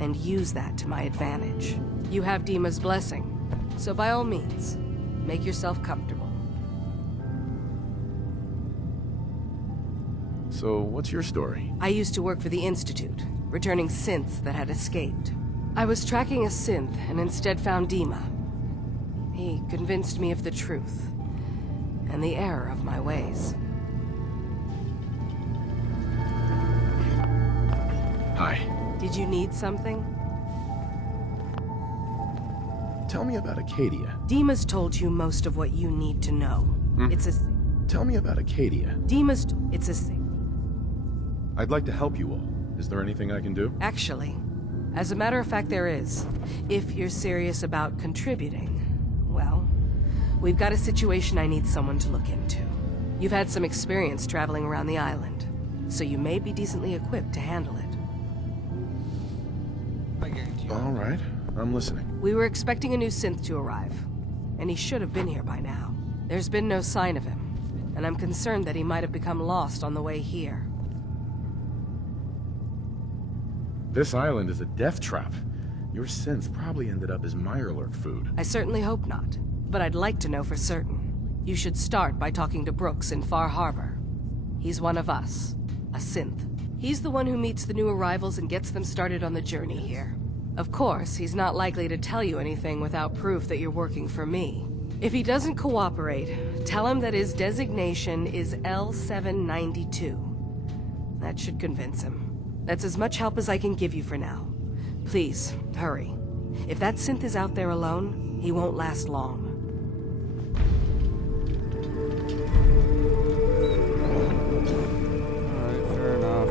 and use that to my advantage. You have Dima's blessing, so by all means, make yourself comfortable. So, what's your story? I used to work for the Institute, returning synths that had escaped. I was tracking a synth and instead found Dima. He convinced me of the truth, and the error of my ways. Hi. Did you need something? Tell me about Acadia. Dima's told you most of what you need to know. It's a... Tell me about Acadia. It's a... I'd like to help you all. Is there anything I can do? Actually, as a matter of fact, there is. If you're serious about contributing, well, We've got a situation I need someone to look into. You've had some experience traveling around the island, so you may be decently equipped to handle it. All right, I'm listening. We were expecting a new synth to arrive, and he should have been here by now. There's been no sign of him, and I'm concerned that he might have become lost on the way here. This island is a death trap. Your synth probably ended up as Mirelurk food. I certainly hope not, but I'd like to know for certain. You should start by talking to Brooks in Far Harbor. He's one of us, a synth. He's the one who meets the new arrivals and gets them started on the journey here. Of course, he's not likely to tell you anything without proof that you're working for me. If he doesn't cooperate, tell him that his designation is L792. That should convince him. That's as much help as I can give you for now. Please, hurry. If that synth is out there alone, he won't last long. Alright, fair enough.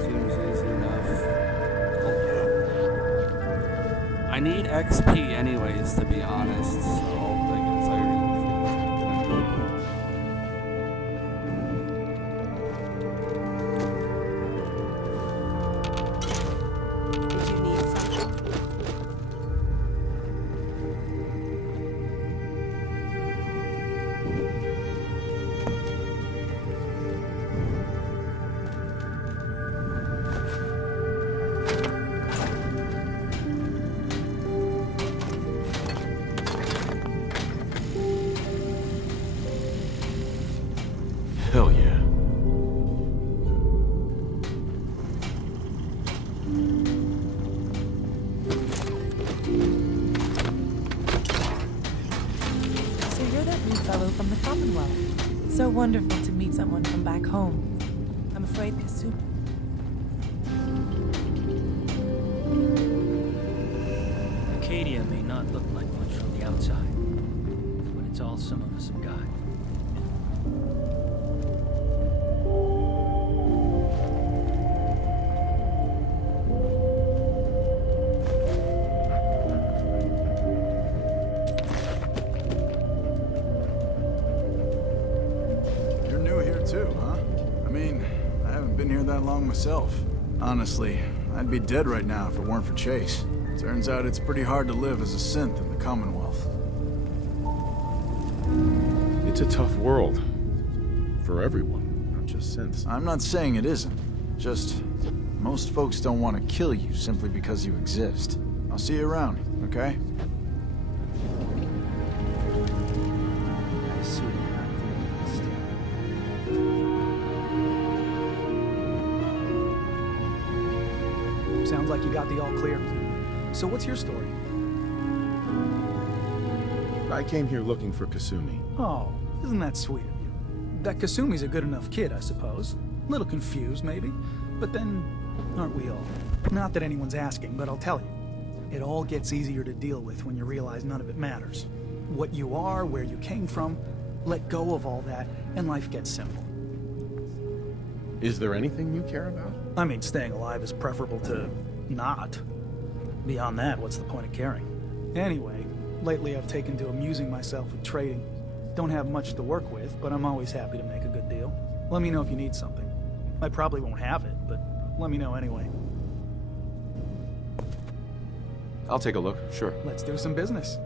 Seems easy enough. I need XP anyways, to be honest, so like it's like Did you need something? Hell yeah. So you're that new fellow from the Commonwealth. It's so wonderful to meet someone from back home. I'm afraid Kasumi... Acadia may not look like much from the outside, but it's all some of us have got. You're new here too, huh? I mean, I haven't been here that long myself. Honestly, I'd be dead right now if it weren't for Chase. Turns out it's pretty hard to live as a synth in the Commonwealth. It's a tough world. For everyone, not just synths. I'm not saying it isn't. Just, most folks don't want to kill you simply because you exist. I'll see you around, okay? I assume you're not clear. Sounds like you got the all clear. So what's your story? I came here looking for Kasumi. Oh, isn't that sweet of you? That Kasumi's a good enough kid, I suppose. Little confused, maybe. But then, aren't we all? Not that anyone's asking, but I'll tell you. It all gets easier to deal with when you realize none of it matters. What you are, where you came from, let go of all that, and life gets simple. Is there anything you care about? I mean, staying alive is preferable to not. Beyond that, what's the point of caring? Anyway, lately I've taken to amusing myself with trading. Don't have much to work with, but I'm always happy to make a good deal. Let me know if you need something. I probably won't have it, but let me know anyway. I'll take a look, sure. Let's do some business.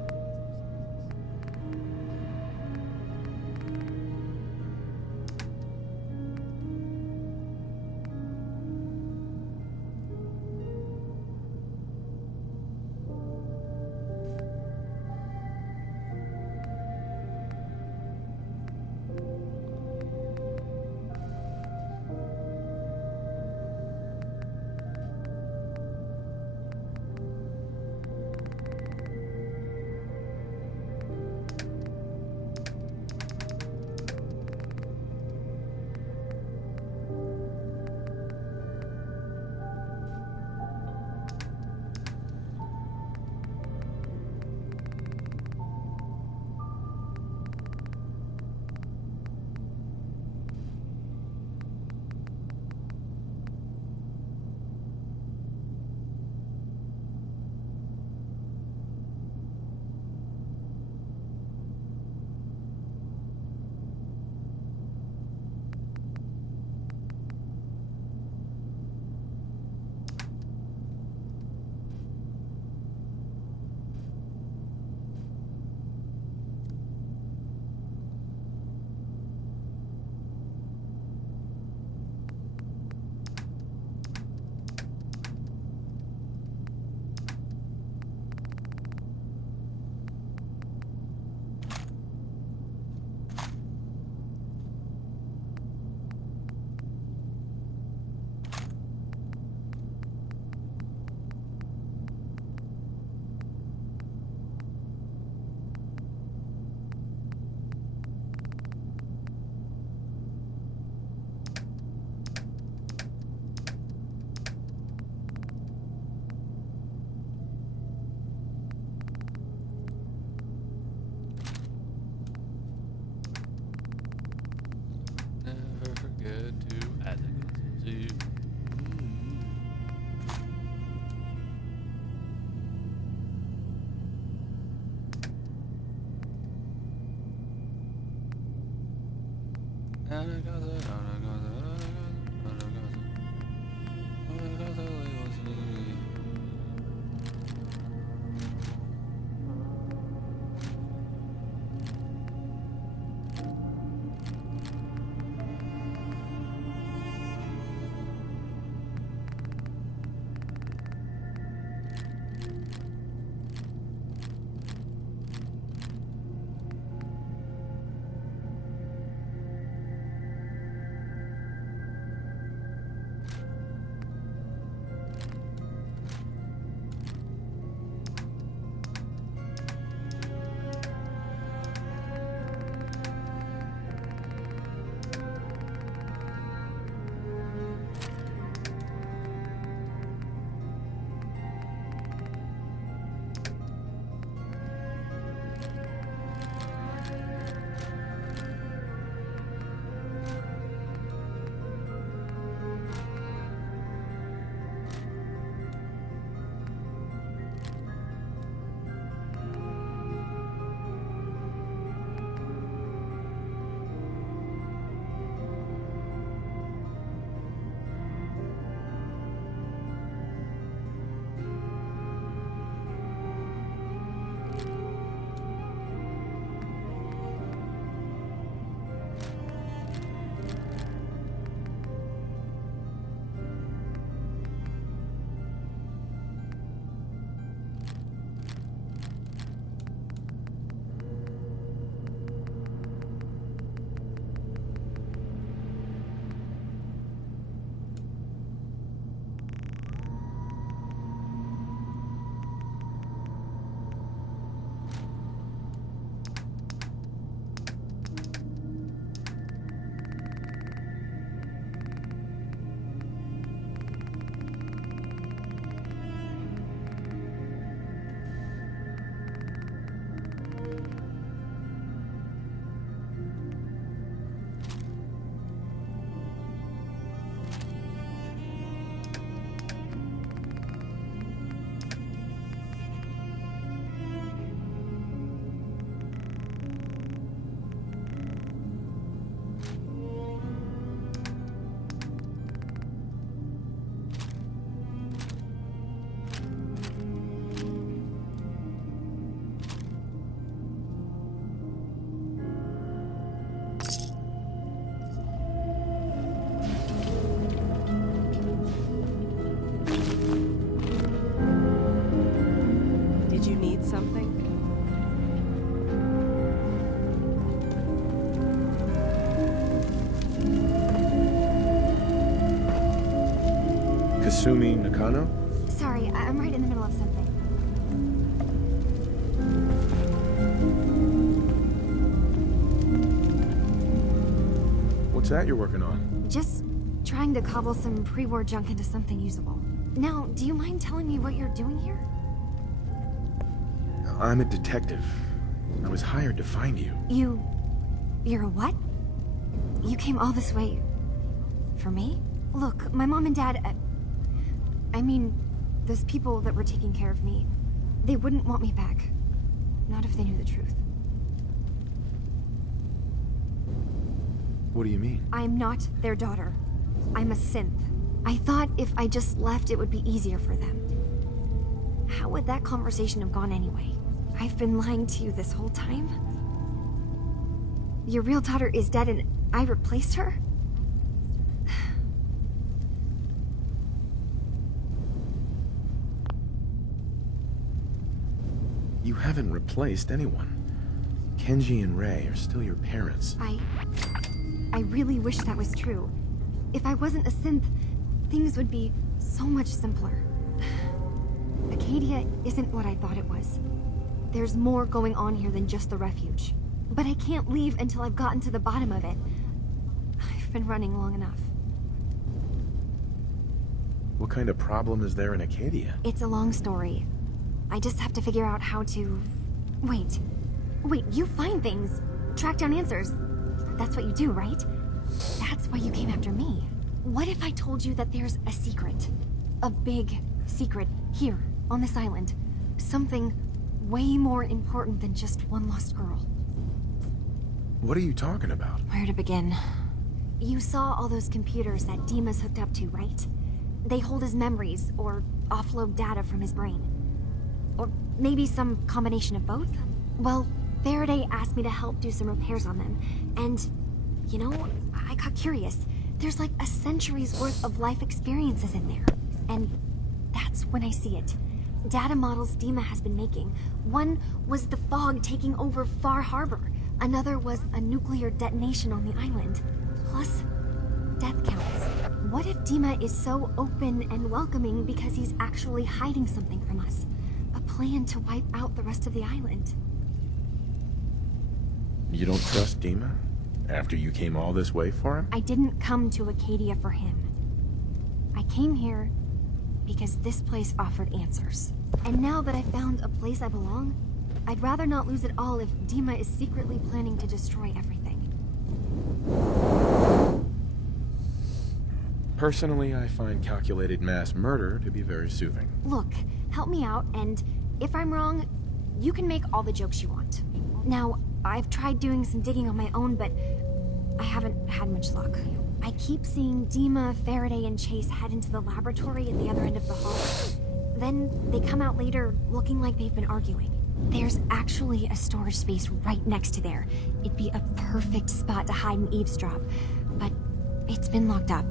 Kasumi Nakano? Sorry, I'm right in the middle of something. What's that you're working on? Just trying to cobble some pre-war junk into something usable. Now, do you mind telling me what you're doing here? I'm a detective. I was hired to find you. You're a what? You came all this way... for me? Look, my mom and dad... I mean, those people that were taking care of me, they wouldn't want me back. Not if they knew the truth. What do you mean? I'm not their daughter. I'm a synth. I thought if I just left, it would be easier for them. How would that conversation have gone anyway? I've been lying to you this whole time? Your real daughter is dead and I replaced her? You haven't replaced anyone. Kenji and Rei are still your parents. I really wish that was true. If I wasn't a synth, things would be so much simpler. Acadia isn't what I thought it was. There's more going on here than just the refuge. But I can't leave until I've gotten to the bottom of it. I've been running long enough. What kind of problem is there in Acadia? It's a long story. I just have to figure out how to... Wait, you find things. Track down answers. That's what you do, right? That's why you came after me. What if I told you that there's a secret? A big secret here, on this island. Something way more important than just one lost girl. What are you talking about? Where to begin? You saw all those computers that Dima's hooked up to, right? They hold his memories, or offload data from his brain. Or maybe some combination of both? Well, Faraday asked me to help do some repairs on them, and, you know, I got curious. There's like a century's worth of life experiences in there. And that's when I see it. Data models Dima has been making. One was the fog taking over Far Harbor. Another was a nuclear detonation on the island. Plus, death counts. What if Dima is so open and welcoming because he's actually hiding something from us? A plan to wipe out the rest of the island. You don't trust Dima? After you came all this way for him? I didn't come to Acadia for him. I came here because this place offered answers. And now that I found a place I belong, I'd rather not lose it all if Dima is secretly planning to destroy everything. Personally, I find calculated mass murder to be very soothing. Look, help me out, and if I'm wrong, you can make all the jokes you want. Now, I've tried doing some digging on my own, but I haven't had much luck. I keep seeing Dima, Faraday, and Chase head into the laboratory at the other end of the hall. Then they come out later looking like they've been arguing. There's actually a storage space right next to there. It'd be a perfect spot to hide and eavesdrop, but it's been locked up.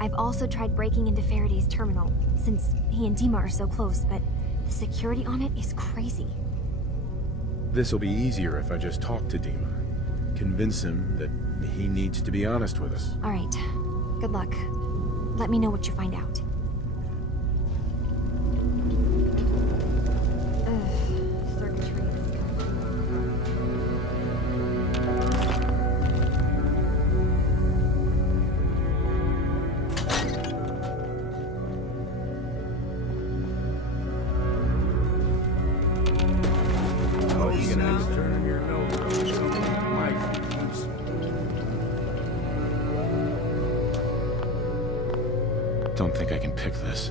I've also tried breaking into Faraday's terminal, since he and Dima are so close, but the security on it is crazy. This'll be easier if I just talk to Dima. Convince him that he needs to be honest with us. All right. Good luck. Let me know what you find out. Don't think I can pick this.